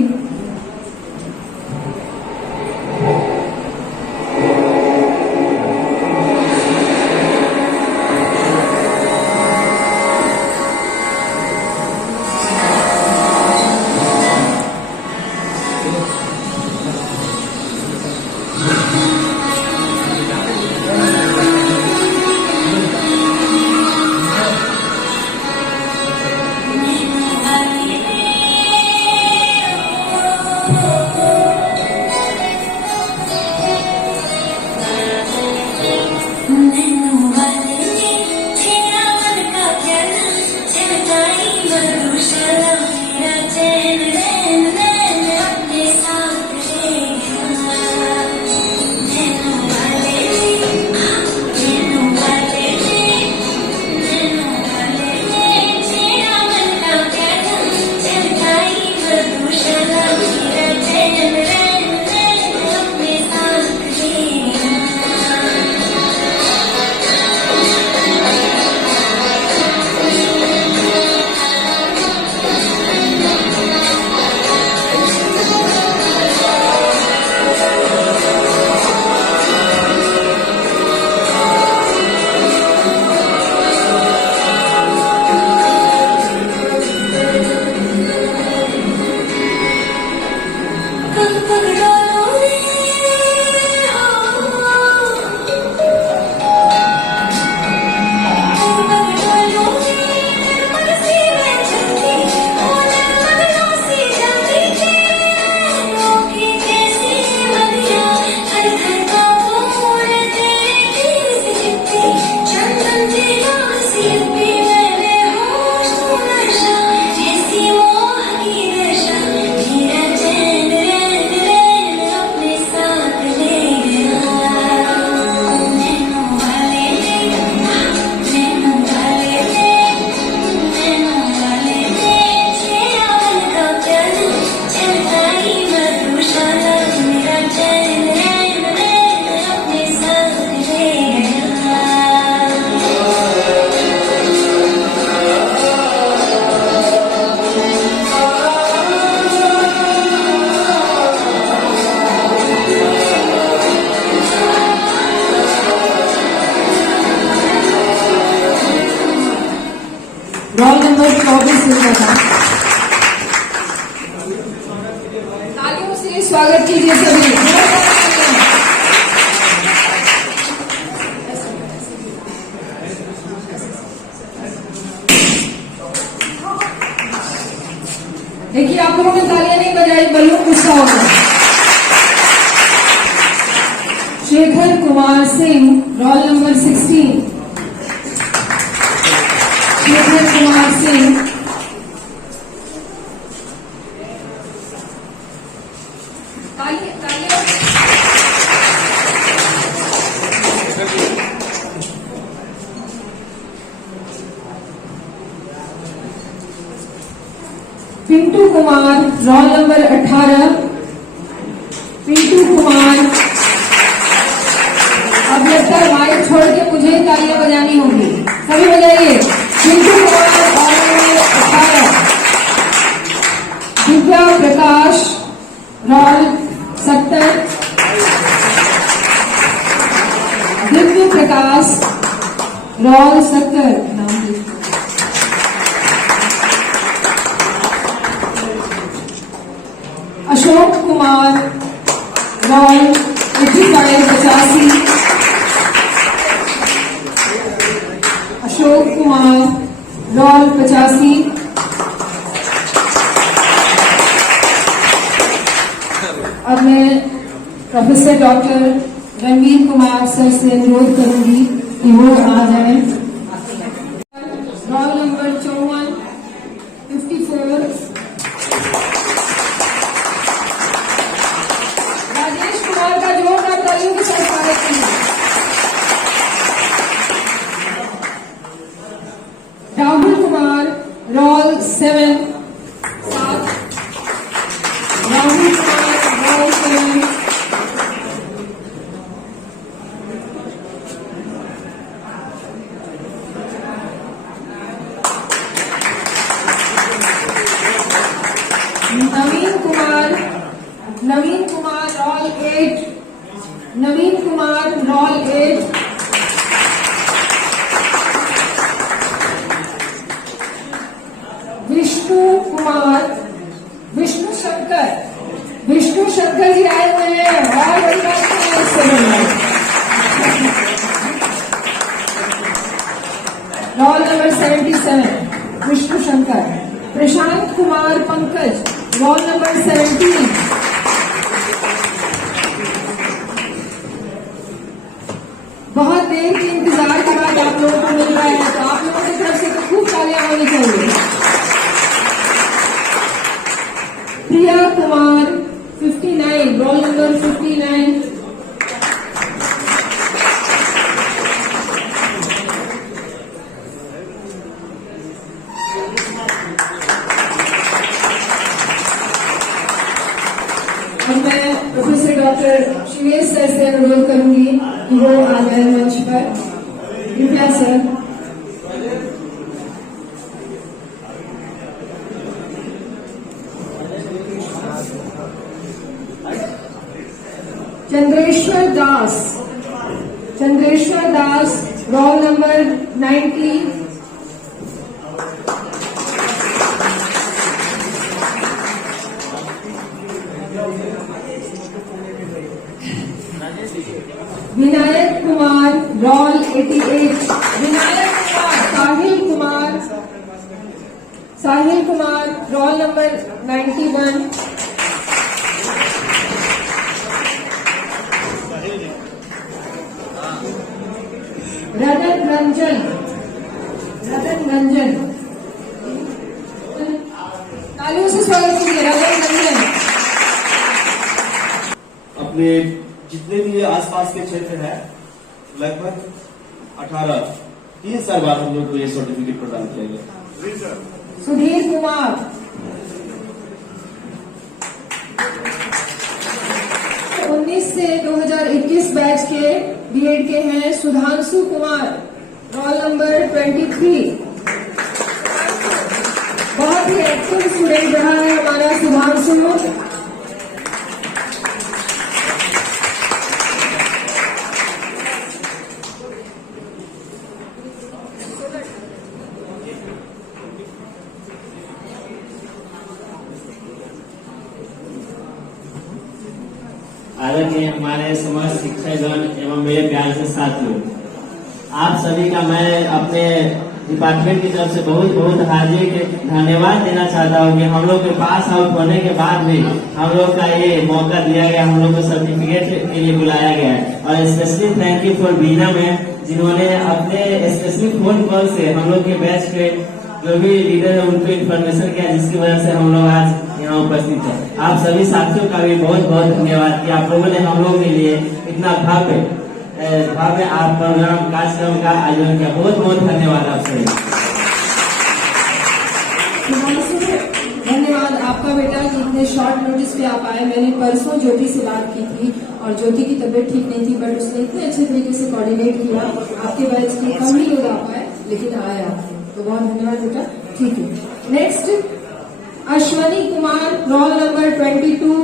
स्वागत कीजिए सभी। देखिए आप लोगों ने तालियां नहीं बजाई, बल्लू गुस्सा हो गया। Shekhar Kumar Singh, roll number 16। शेखर कुमार सिंह, तालियां। Pintu Kumar, roll number 18। पिंटू कुमार, अब लगता है माइक छोड़ के मुझे ही तालियां बजानी होंगी, सभी बजाइए। Pintu Kumar, roll number 18। Divya Prakash, roll 70। Divya Prakash, roll 70। नाम लिखिए। अशोक कुमार, रोल 85। अशोक कुमार, रोल 85। अब मैं professor doctor Ranveer Kumar sir से अनुरोध करूंगी कि वो आ जाए। Roll number 54, 54। राजेश कुमार का जोरदार तालियों के साथ स्वागत कीजिए। राहुल कुमार, रोल 7। राहुल कुमार, रोल 7। नवीन कुमार, रोल 8। नवीन कुमार, रोल 8। विष्णु कुमार, विष्णु शंकर, विष्णु शंकर जी आए हुए हैं और बड़ी बात है इससे roll number 77। Vishnu Shankar. Prashant Kumar Pankaj, roll number 17। बहुत देर के इंतजार के बाद आप लोगों को मिल रहा है, तो आप लोगों की तरफ से तो खूब तालियां होनी चाहिए। प्रिया कुमार, 59। Roll number 59। अब मैं प्रोफेसर डॉक्टर शिवेश सर से अनुरोध करूंगी कि वो आ जाए मंच पर। कृपया sir. Chandreshwar Das, Chandreshwar Das, roll number 90। Vinayak Kumar, roll 88। Vinayak Kumar. Sahil Kumar, Sahil Kumar, roll number 91। Ratan Ranjan, Ratan Ranjan, तालियों से स्वागत कीजिए रतन रंजन। अपने जितने भी आसपास के क्षेत्र है लगभग 3 साल बाद हम लोग को ये सर्टिफिकेट प्रदान किया गया। सुधीर कुमार, तो 19 से 2021 बैच के बीएड के हैं सुधांशु कुमार, रोल नंबर 23। बहुत ही एक्टिव स्टूडेंट रहा है हमारा सुधांशु। आदरणीय हमारे समस्त शिक्षकगण एवं मेरे प्यार से साथियों, आप सभी का मैं अपने डिपार्टमेंट की तरफ से बहुत बहुत हार्दिक धन्यवाद देना चाहता हूँ कि हम लोग के पास आउट होने के बाद भी हम लोग का ये मौका दिया गया, हम लोग को सर्टिफिकेट के लिए बुलाया गया है। और specially thank you for Bina ma'am, जिन्होंने अपने स्पेशली फोन कॉल से हम लोग के बैच के जो भी लीडर है उनको इन्फॉर्मेशन किया, जिसकी वजह से हम लोग आज यहाँ उपस्थित है। आप सभी साथियों का भी बहुत बहुत धन्यवाद कि आप लोगों ने हम लोगों के लिए इतना भव्य आप प्रोग्राम कार्यक्रम का आयोजन किया। बहुत बहुत धन्यवाद आप सभी। धन्यवाद आपका बेटा कि इतने शॉर्ट नोटिस पे आप आए। मैंने परसों ज्योति से बात की थी और ज्योति की तबीयत ठीक नहीं थी, बट उसने इतने अच्छे तरीके से कोऑर्डिनेट किया। आपके बैच के कम ही लोग आ पाए लेकिन आए आप, तो बहुत धन्यवाद बेटा। ठीक है, next Ashwani Kumar, roll number 22।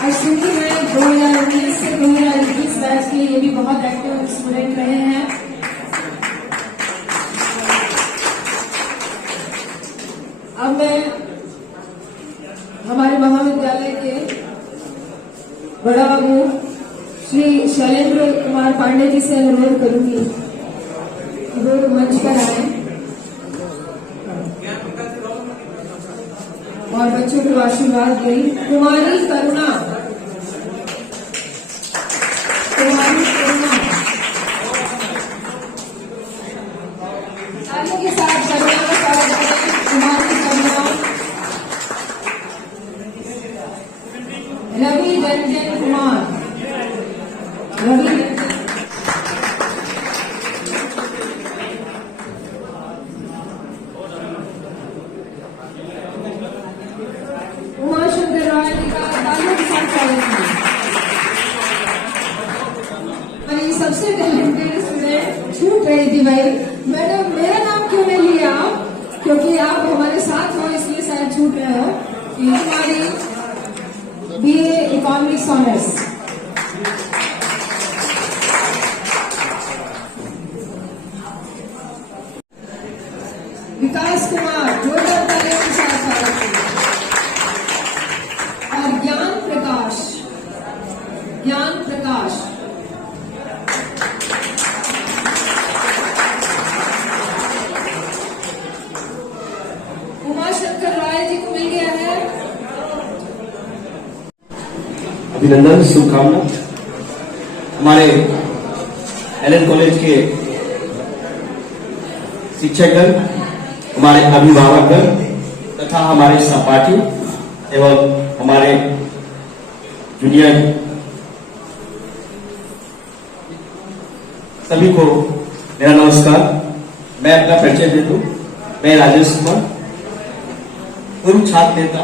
Ashwini है 2019 से 2021 बैच के, ये भी बहुत एक्टिव स्टूडेंट रहे हैं। अब मैं हमारे महाविद्यालय के बड़ा बाबू श्री शैलेंद्र कुमार पांडे जी से अनुरोध करूंगी कि वो मंच पर आए और बच्चों को आशीर्वाद दें। कुमारी करुणा तालियों के साथ करुणा का स्वागत करें। कुमारी करुणा। रवि रंजन कुमार, रवि रंजन। उमाशंकर राय जी का तालियों के साथ स्वागत है। मेरी सबसे टैलेंटेड स्टूडेंट छूट रही थी भाई, मैडम मेरा नाम क्यों नहीं लिया आप, क्योंकि आप हमारे साथ हो इसलिए शायद छूट रहे हो। ये हमारी BA इकोनॉमिक्स ऑनर्स। विकास कुमार, जोरदार तालियों के साथ स्वागत है। और ज्ञान प्रकाश, ज्ञान प्रकाश। उमाशंकर राय जी को मिल गया है अभिनंदन, शुभकामना। हमारे एलएन कॉलेज के शिक्षकगण, हमारे अभिभावकगण तथा हमारे सहपाठी एवं हमारे जूनियर सभी को मेरा नमस्कार। मैं अपना परिचय दे दूं। मैं राजेश कुमार, पूर्व छात्र नेता,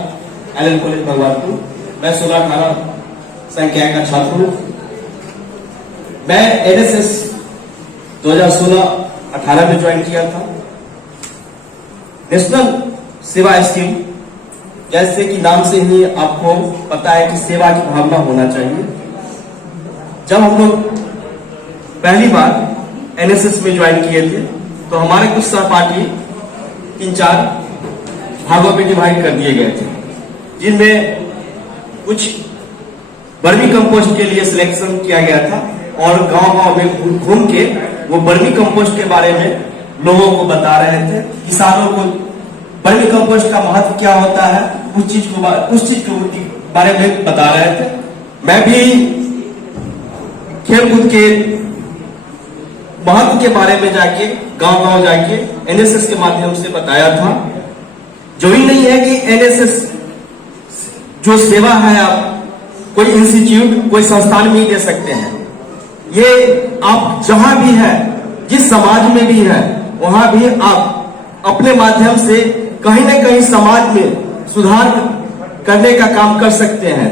एलएन कॉलेज भगवानपुर। मैं 16-18 संख्या का छात्र हूं। मैं एनएसएस 2016-18 में ज्वाइन किया था। नेशनल सेवा स्कीम, जैसे कि नाम से ही आपको पता है कि सेवा की भावना होना चाहिए। जब हम लोग पहली बार एनएसएस में ज्वाइन किए थे तो हमारे कुछ सहपाठी 3-4 भागों में डिवाइड कर दिए गए थे, जिनमें कुछ बर्मी कंपोस्ट के लिए सिलेक्शन किया गया था और गांव-गांव में घूम के वो बर्मी कंपोस्ट के बारे में लोगों को बता रहे थे, किसानों को बर्मी कंपोस्ट का महत्व क्या होता है उस चीज के बारे में बता रहे थे। मैं भी खेलकूद के महत्व के बारे में जाके गांव-गांव जाके एनएसएस के माध्यम से बताया था। जो ही नहीं है कि एनएसएस जो सेवा है आप कोई इंस्टीट्यूट, कोई संस्थान में ही दे सकते हैं। ये आप जहां भी है, जिस समाज में भी है, वहां भी आप अपने माध्यम से कहीं न कहीं समाज में सुधार करने का काम कर सकते हैं।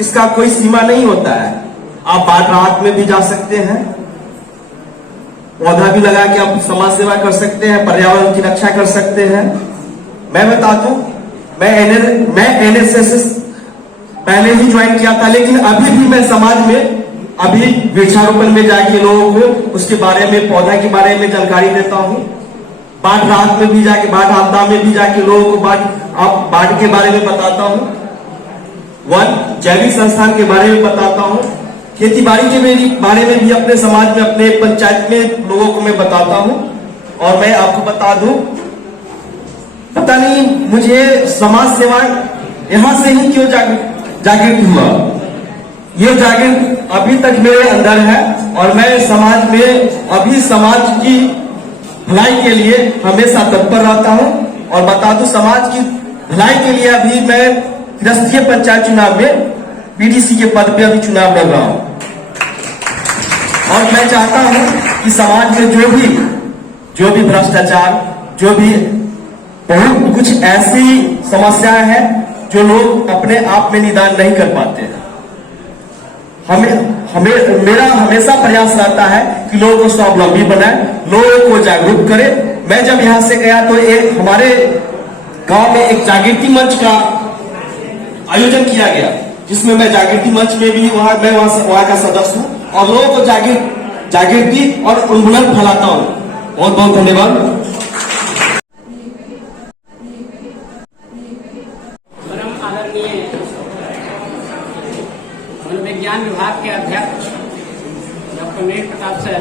इसका कोई सीमा नहीं होता है। आप बाढ़ राहत में भी जा सकते हैं, पौधा भी लगा के आप समाज सेवा कर सकते हैं, पर्यावरण की रक्षा कर सकते हैं। मैं बता दूं, मैं एनएसएस पहले ही ज्वाइन किया था, लेकिन अभी भी मैं समाज में अभी वृक्षारोपण में जाके लोगों को उसके बारे में, पौधा के बारे में जानकारी देता हूं। बाढ़ राहत में भी जाके, बाढ़ आपदा में भी जाके लोगों को बाढ़ के बारे में बताता हूं। 1 जैविक संस्थान के बारे में बताता हूँ। खेती बाड़ी के बारे में भी अपने समाज में, अपने पंचायत में लोगों को मैं बताता हूँ। और मैं आपको बता दूं, पता नहीं मुझे समाज सेवा यहां से ही क्यों जागृत हुआ। ये जागृत अभी तक मेरे अंदर है और मैं समाज में अभी समाज की भलाई के लिए हमेशा तत्पर रहता हूं। और बता दूं, समाज की भलाई के लिए अभी मैं राष्ट्रीय पंचायत चुनाव में बीडीसी के पद पे अभी चुनाव लड़ रहा हूं। और मैं चाहता हूं कि समाज में जो भी भ्रष्टाचार, जो भी बहुत कुछ ऐसी समस्याएं हैं जो लोग अपने आप में निदान नहीं कर पाते हैं, मेरा हमेशा प्रयास रहता है कि लोगों को स्वावलंबी बनाए, लोगों को जागरूक करे। मैं जब यहां से गया तो एक हमारे गांव में एक जागृति मंच का आयोजन किया गया, जिसमें मैं जागृति मंच में भी वहां का सदस्य हूं और लोगों को जागृति और उन्मूलन फैलाता हूं। बहुत बहुत धन्यवाद। परम आदरणीय मनोविज्ञान विभाग के अध्यक्ष डॉक्टर मेघ प्रताप सर,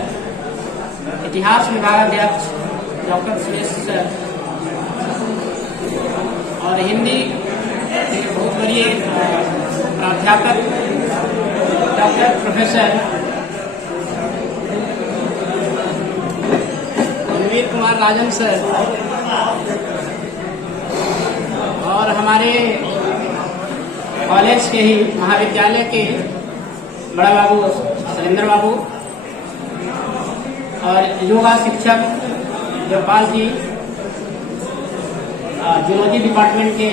इतिहास विभाग अध्यक्ष डॉक्टर सुरेश सर और हिंदी के बहुत बड़ी प्राध्यापक डॉक्टर प्रोफेसर रणवीर कुमार राजन सर और हमारे कॉलेज के ही महाविद्यालय के बड़ा बाबू सुरेंद्र बाबू और योगा शिक्षक जयपाल जी, जूलॉजी डिपार्टमेंट के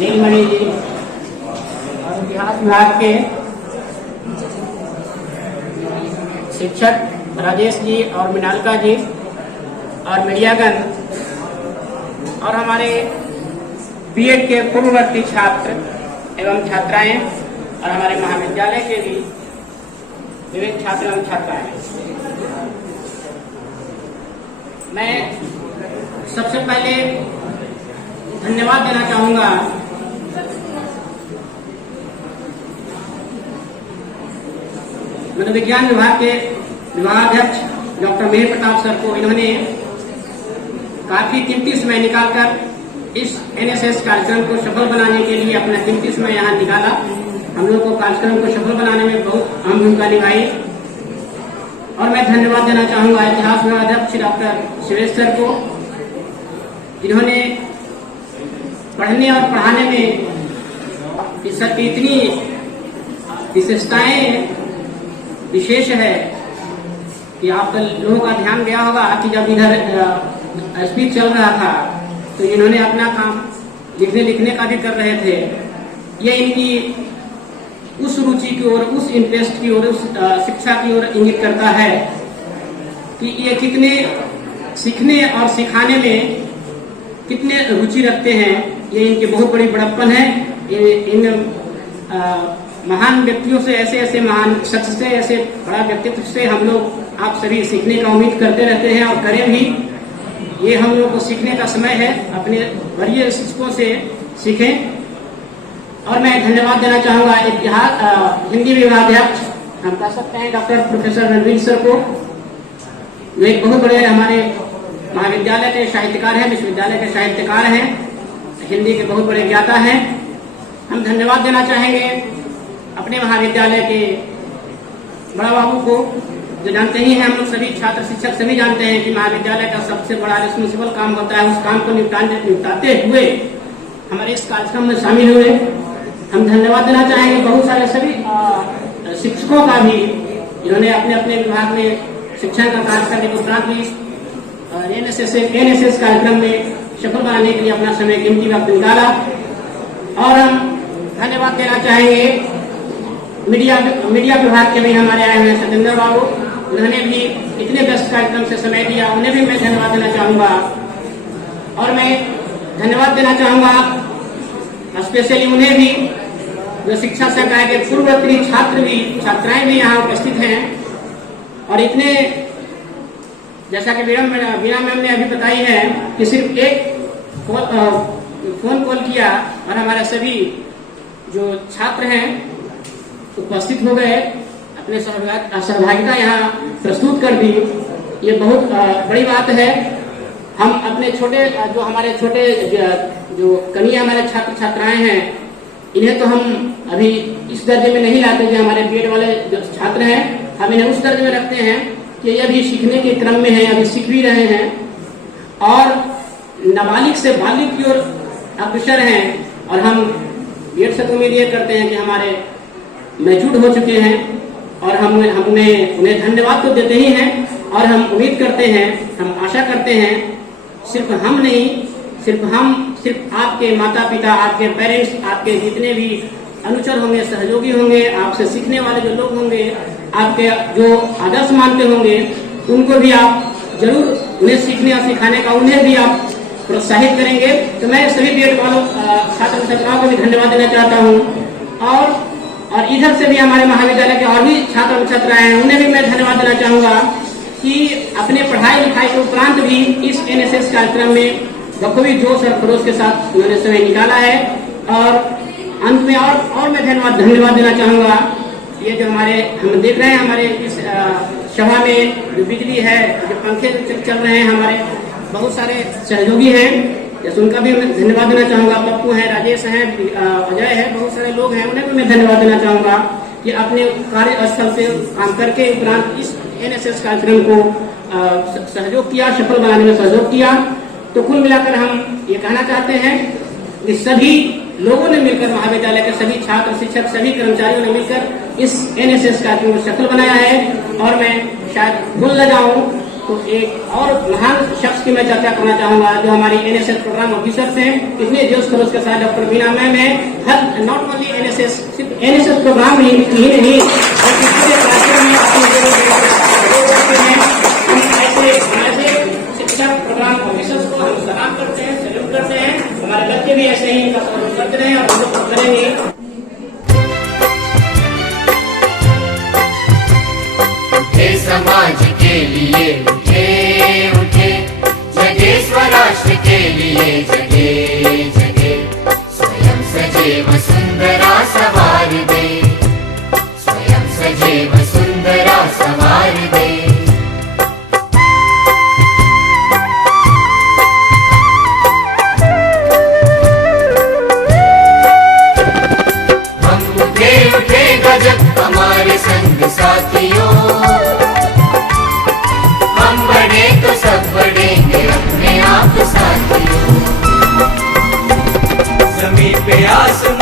नीलमणि जी और इतिहास विभाग के शिक्षक राजेश जी और मिनालका जी और मीडियागण और हमारे बीएड के पूर्ववर्ती छात्र एवं छात्राएं और हमारे महाविद्यालय के भी विविध छात्र एवं छात्राएं। मैं सबसे पहले धन्यवाद देना चाहूंगा मनोविज्ञान विभाग के विभागाध्यक्ष डॉक्टर मेघ प्रताप सर को। इन्होंने काफी कीमती समय निकालकर इस एनएसएस कार्यक्रम को सफल बनाने के लिए अपना कीमती समय यहाँ निकाला। हम लोग को कार्यक्रम को सफल बनाने में बहुत अहम भूमिका निभाई और मैं धन्यवाद देना चाहूंगा इतिहास विभागाध्यक्ष डॉक्टर सुरेश सर को, जिन्होंने पढ़ने और पढ़ाने में इस सर की इतनी विशेषताएं विशेष है कि आप लोगों का ध्यान गया होगा कि जब इधर स्पीच चल रहा था तो इन्होंने अपना काम लिखने का भी कर रहे थे। ये इनकी उस रुचि की ओर, उस इंटरेस्ट की ओर, उस शिक्षा की ओर इंगित करता है कि ये कितने सीखने और सिखाने में कितने रुचि रखते हैं। ये इनकी बहुत बड़ी बड़प्पन है। इन महान व्यक्तियों से, ऐसे महान शख्स से, ऐसे बड़ा व्यक्तित्व से हम लोग आप सभी सीखने का उम्मीद करते रहते हैं और करें भी। ये हम लोग को सीखने का समय है, अपने वरीय शिक्षकों से सीखें। और मैं धन्यवाद देना चाहूंगा इतिहास हिंदी विभागाध्यक्ष, हम कह सकते हैं डॉक्टर प्रोफेसर रणवीर सर को, जो एक बहुत बड़े हमारे महाविद्यालय के साहित्यकार हैं, विश्वविद्यालय के साहित्यकार हैं, हिंदी के बहुत बड़े ज्ञाता हैं। हम धन्यवाद देना चाहेंगे अपने महाविद्यालय के बड़ा बाबू को, जो जानते ही हैं, हम लोग सभी छात्र शिक्षक सभी जानते हैं कि महाविद्यालय का सबसे बड़ा रिस्पॉन्सिबल काम होता है। उस काम को निपटाते हुए हमारे इस कार्यक्रम में शामिल हुए। हम धन्यवाद देना चाहेंगे बहुत सारे सभी शिक्षकों का भी, जिन्होंने अपने अपने विभाग में शिक्षण का कार्य करने के उपरांत भी एनएसएस कार्यक्रम में सफल बनाने के लिए अपना समय कीमती वक्त निकाला। और हम धन्यवाद देना चाहेंगे मीडिया विभाग के भी हमारे आए हुए सतेंद्र बाबू, उन्होंने भी इतने व्यस्त कार्यक्रम से समय दिया, उन्हें भी मैं धन्यवाद देना चाहूंगा। और मैं धन्यवाद देना चाहूंगा स्पेशली उन्हें भी, जो शिक्षा संकाय के पूर्ववर्ती छात्र भी, छात्राएं भी यहाँ उपस्थित हैं और इतने, जैसा कि बीना मैम ने अभी बताई है कि सिर्फ एक फोन कॉल किया और हमारे सभी जो छात्र हैं उपस्थित हो गए, अपने सहभागिता यहाँ प्रस्तुत कर दी। ये बहुत बड़ी बात है। हम अपने छोटे जो हमारे छोटे जो कनिया हमारे छात्र छात्राएं हैं, इन्हें तो हम अभी इस दर्जे में नहीं लाते जो हमारे बीएड वाले जो छात्र हैं, हम इन्हें उस दर्जे में रखते हैं कि ये अभी सीखने के क्रम में है, अभी सीख भी रहे हैं और नाबालिग से बालिग की ओर अग्रसर हैं। और हम बीएड से उम्मीद ये करते हैं कि हमारे मैच्योर हो चुके हैं और हम उन्हें धन्यवाद तो देते ही हैं और हम उम्मीद करते हैं, हम आशा करते हैं, सिर्फ हम नहीं, सिर्फ आपके माता पिता, आपके पेरेंट्स, आपके जितने भी अनुचर होंगे, सहयोगी होंगे, आपसे सीखने वाले जो लोग होंगे, आपके जो आदर्श मानते होंगे, उनको भी आप जरूर उन्हें सीखने और सिखाने का उन्हें भी आप प्रोत्साहित करेंगे। तो मैं सभी बीएड वालों छात्र छात्राओं को भी धन्यवाद देना चाहता हूँ और इधर से भी हमारे महाविद्यालय के और भी छात्र छात्राएं हैं, उन्हें भी मैं धन्यवाद देना चाहूंगा कि अपने पढ़ाई लिखाई के उपरांत भी इस एनएसएस कार्यक्रम में बखूबी जोश और खरोश के साथ उन्होंने समय निकाला है। और अंत में और मैं धन्यवाद देना चाहूंगा। ये जो हम देख रहे हैं हमारे इस सभा में जो बिजली है, जो पंखे चल रहे हैं, हमारे बहुत सारे सहयोगी हैं, जैसे उनका भी मैं धन्यवाद देना चाहूंगा। पप्पू है, राजेश है, अजय है, बहुत सारे लोग हैं, उन्हें भी मैं धन्यवाद देना चाहूंगा कि अपने कार्यस्थल से काम करके उपरांत इस एनएसएस कार्यक्रम को सहयोग किया, सफल बनाने में सहयोग किया। तो कुल मिलाकर हम ये कहना चाहते हैं कि सभी लोगों ने मिलकर, महाविद्यालय के सभी छात्र शिक्षक सभी कर्मचारियों ने मिलकर इस एनएसएस कार्यक्रम को सफल बनाया है। और मैं शायद भूल न जाऊं तो एक और महान शख्स की मैं चर्चा करना चाहूंगा जो हमारी एनएसएस प्रोग्राम ऑफिसर हैं, इतने जोश खरोश के साथ डॉक्टर बीना मैम है। हर नॉट ओनली एनएसएस, सिर्फ एनएसएस प्रोग्राम ही नहीं बल्कि पूरे कार्यक्रम में शिक्षक प्रोग्राम ऑफिसर्स को हम सलाम करते हैं, सैल्यूट करते हैं। हमारे बच्चे भी ऐसे ही इनका सैल्यूट करते रहे और हम लोग करेंगे। समाज के लिए उठे जगे, स्वराष्ट्र के लिए जगे, स्वयं सजे वसुंधरा सवार दे, स्वयं सजे वसुंधरा सवार दे। हम उठे गजब हमारे संग साथियों, तो सब बढ़ेंगे अपने आप साथियों। ज़मीन पे आसमान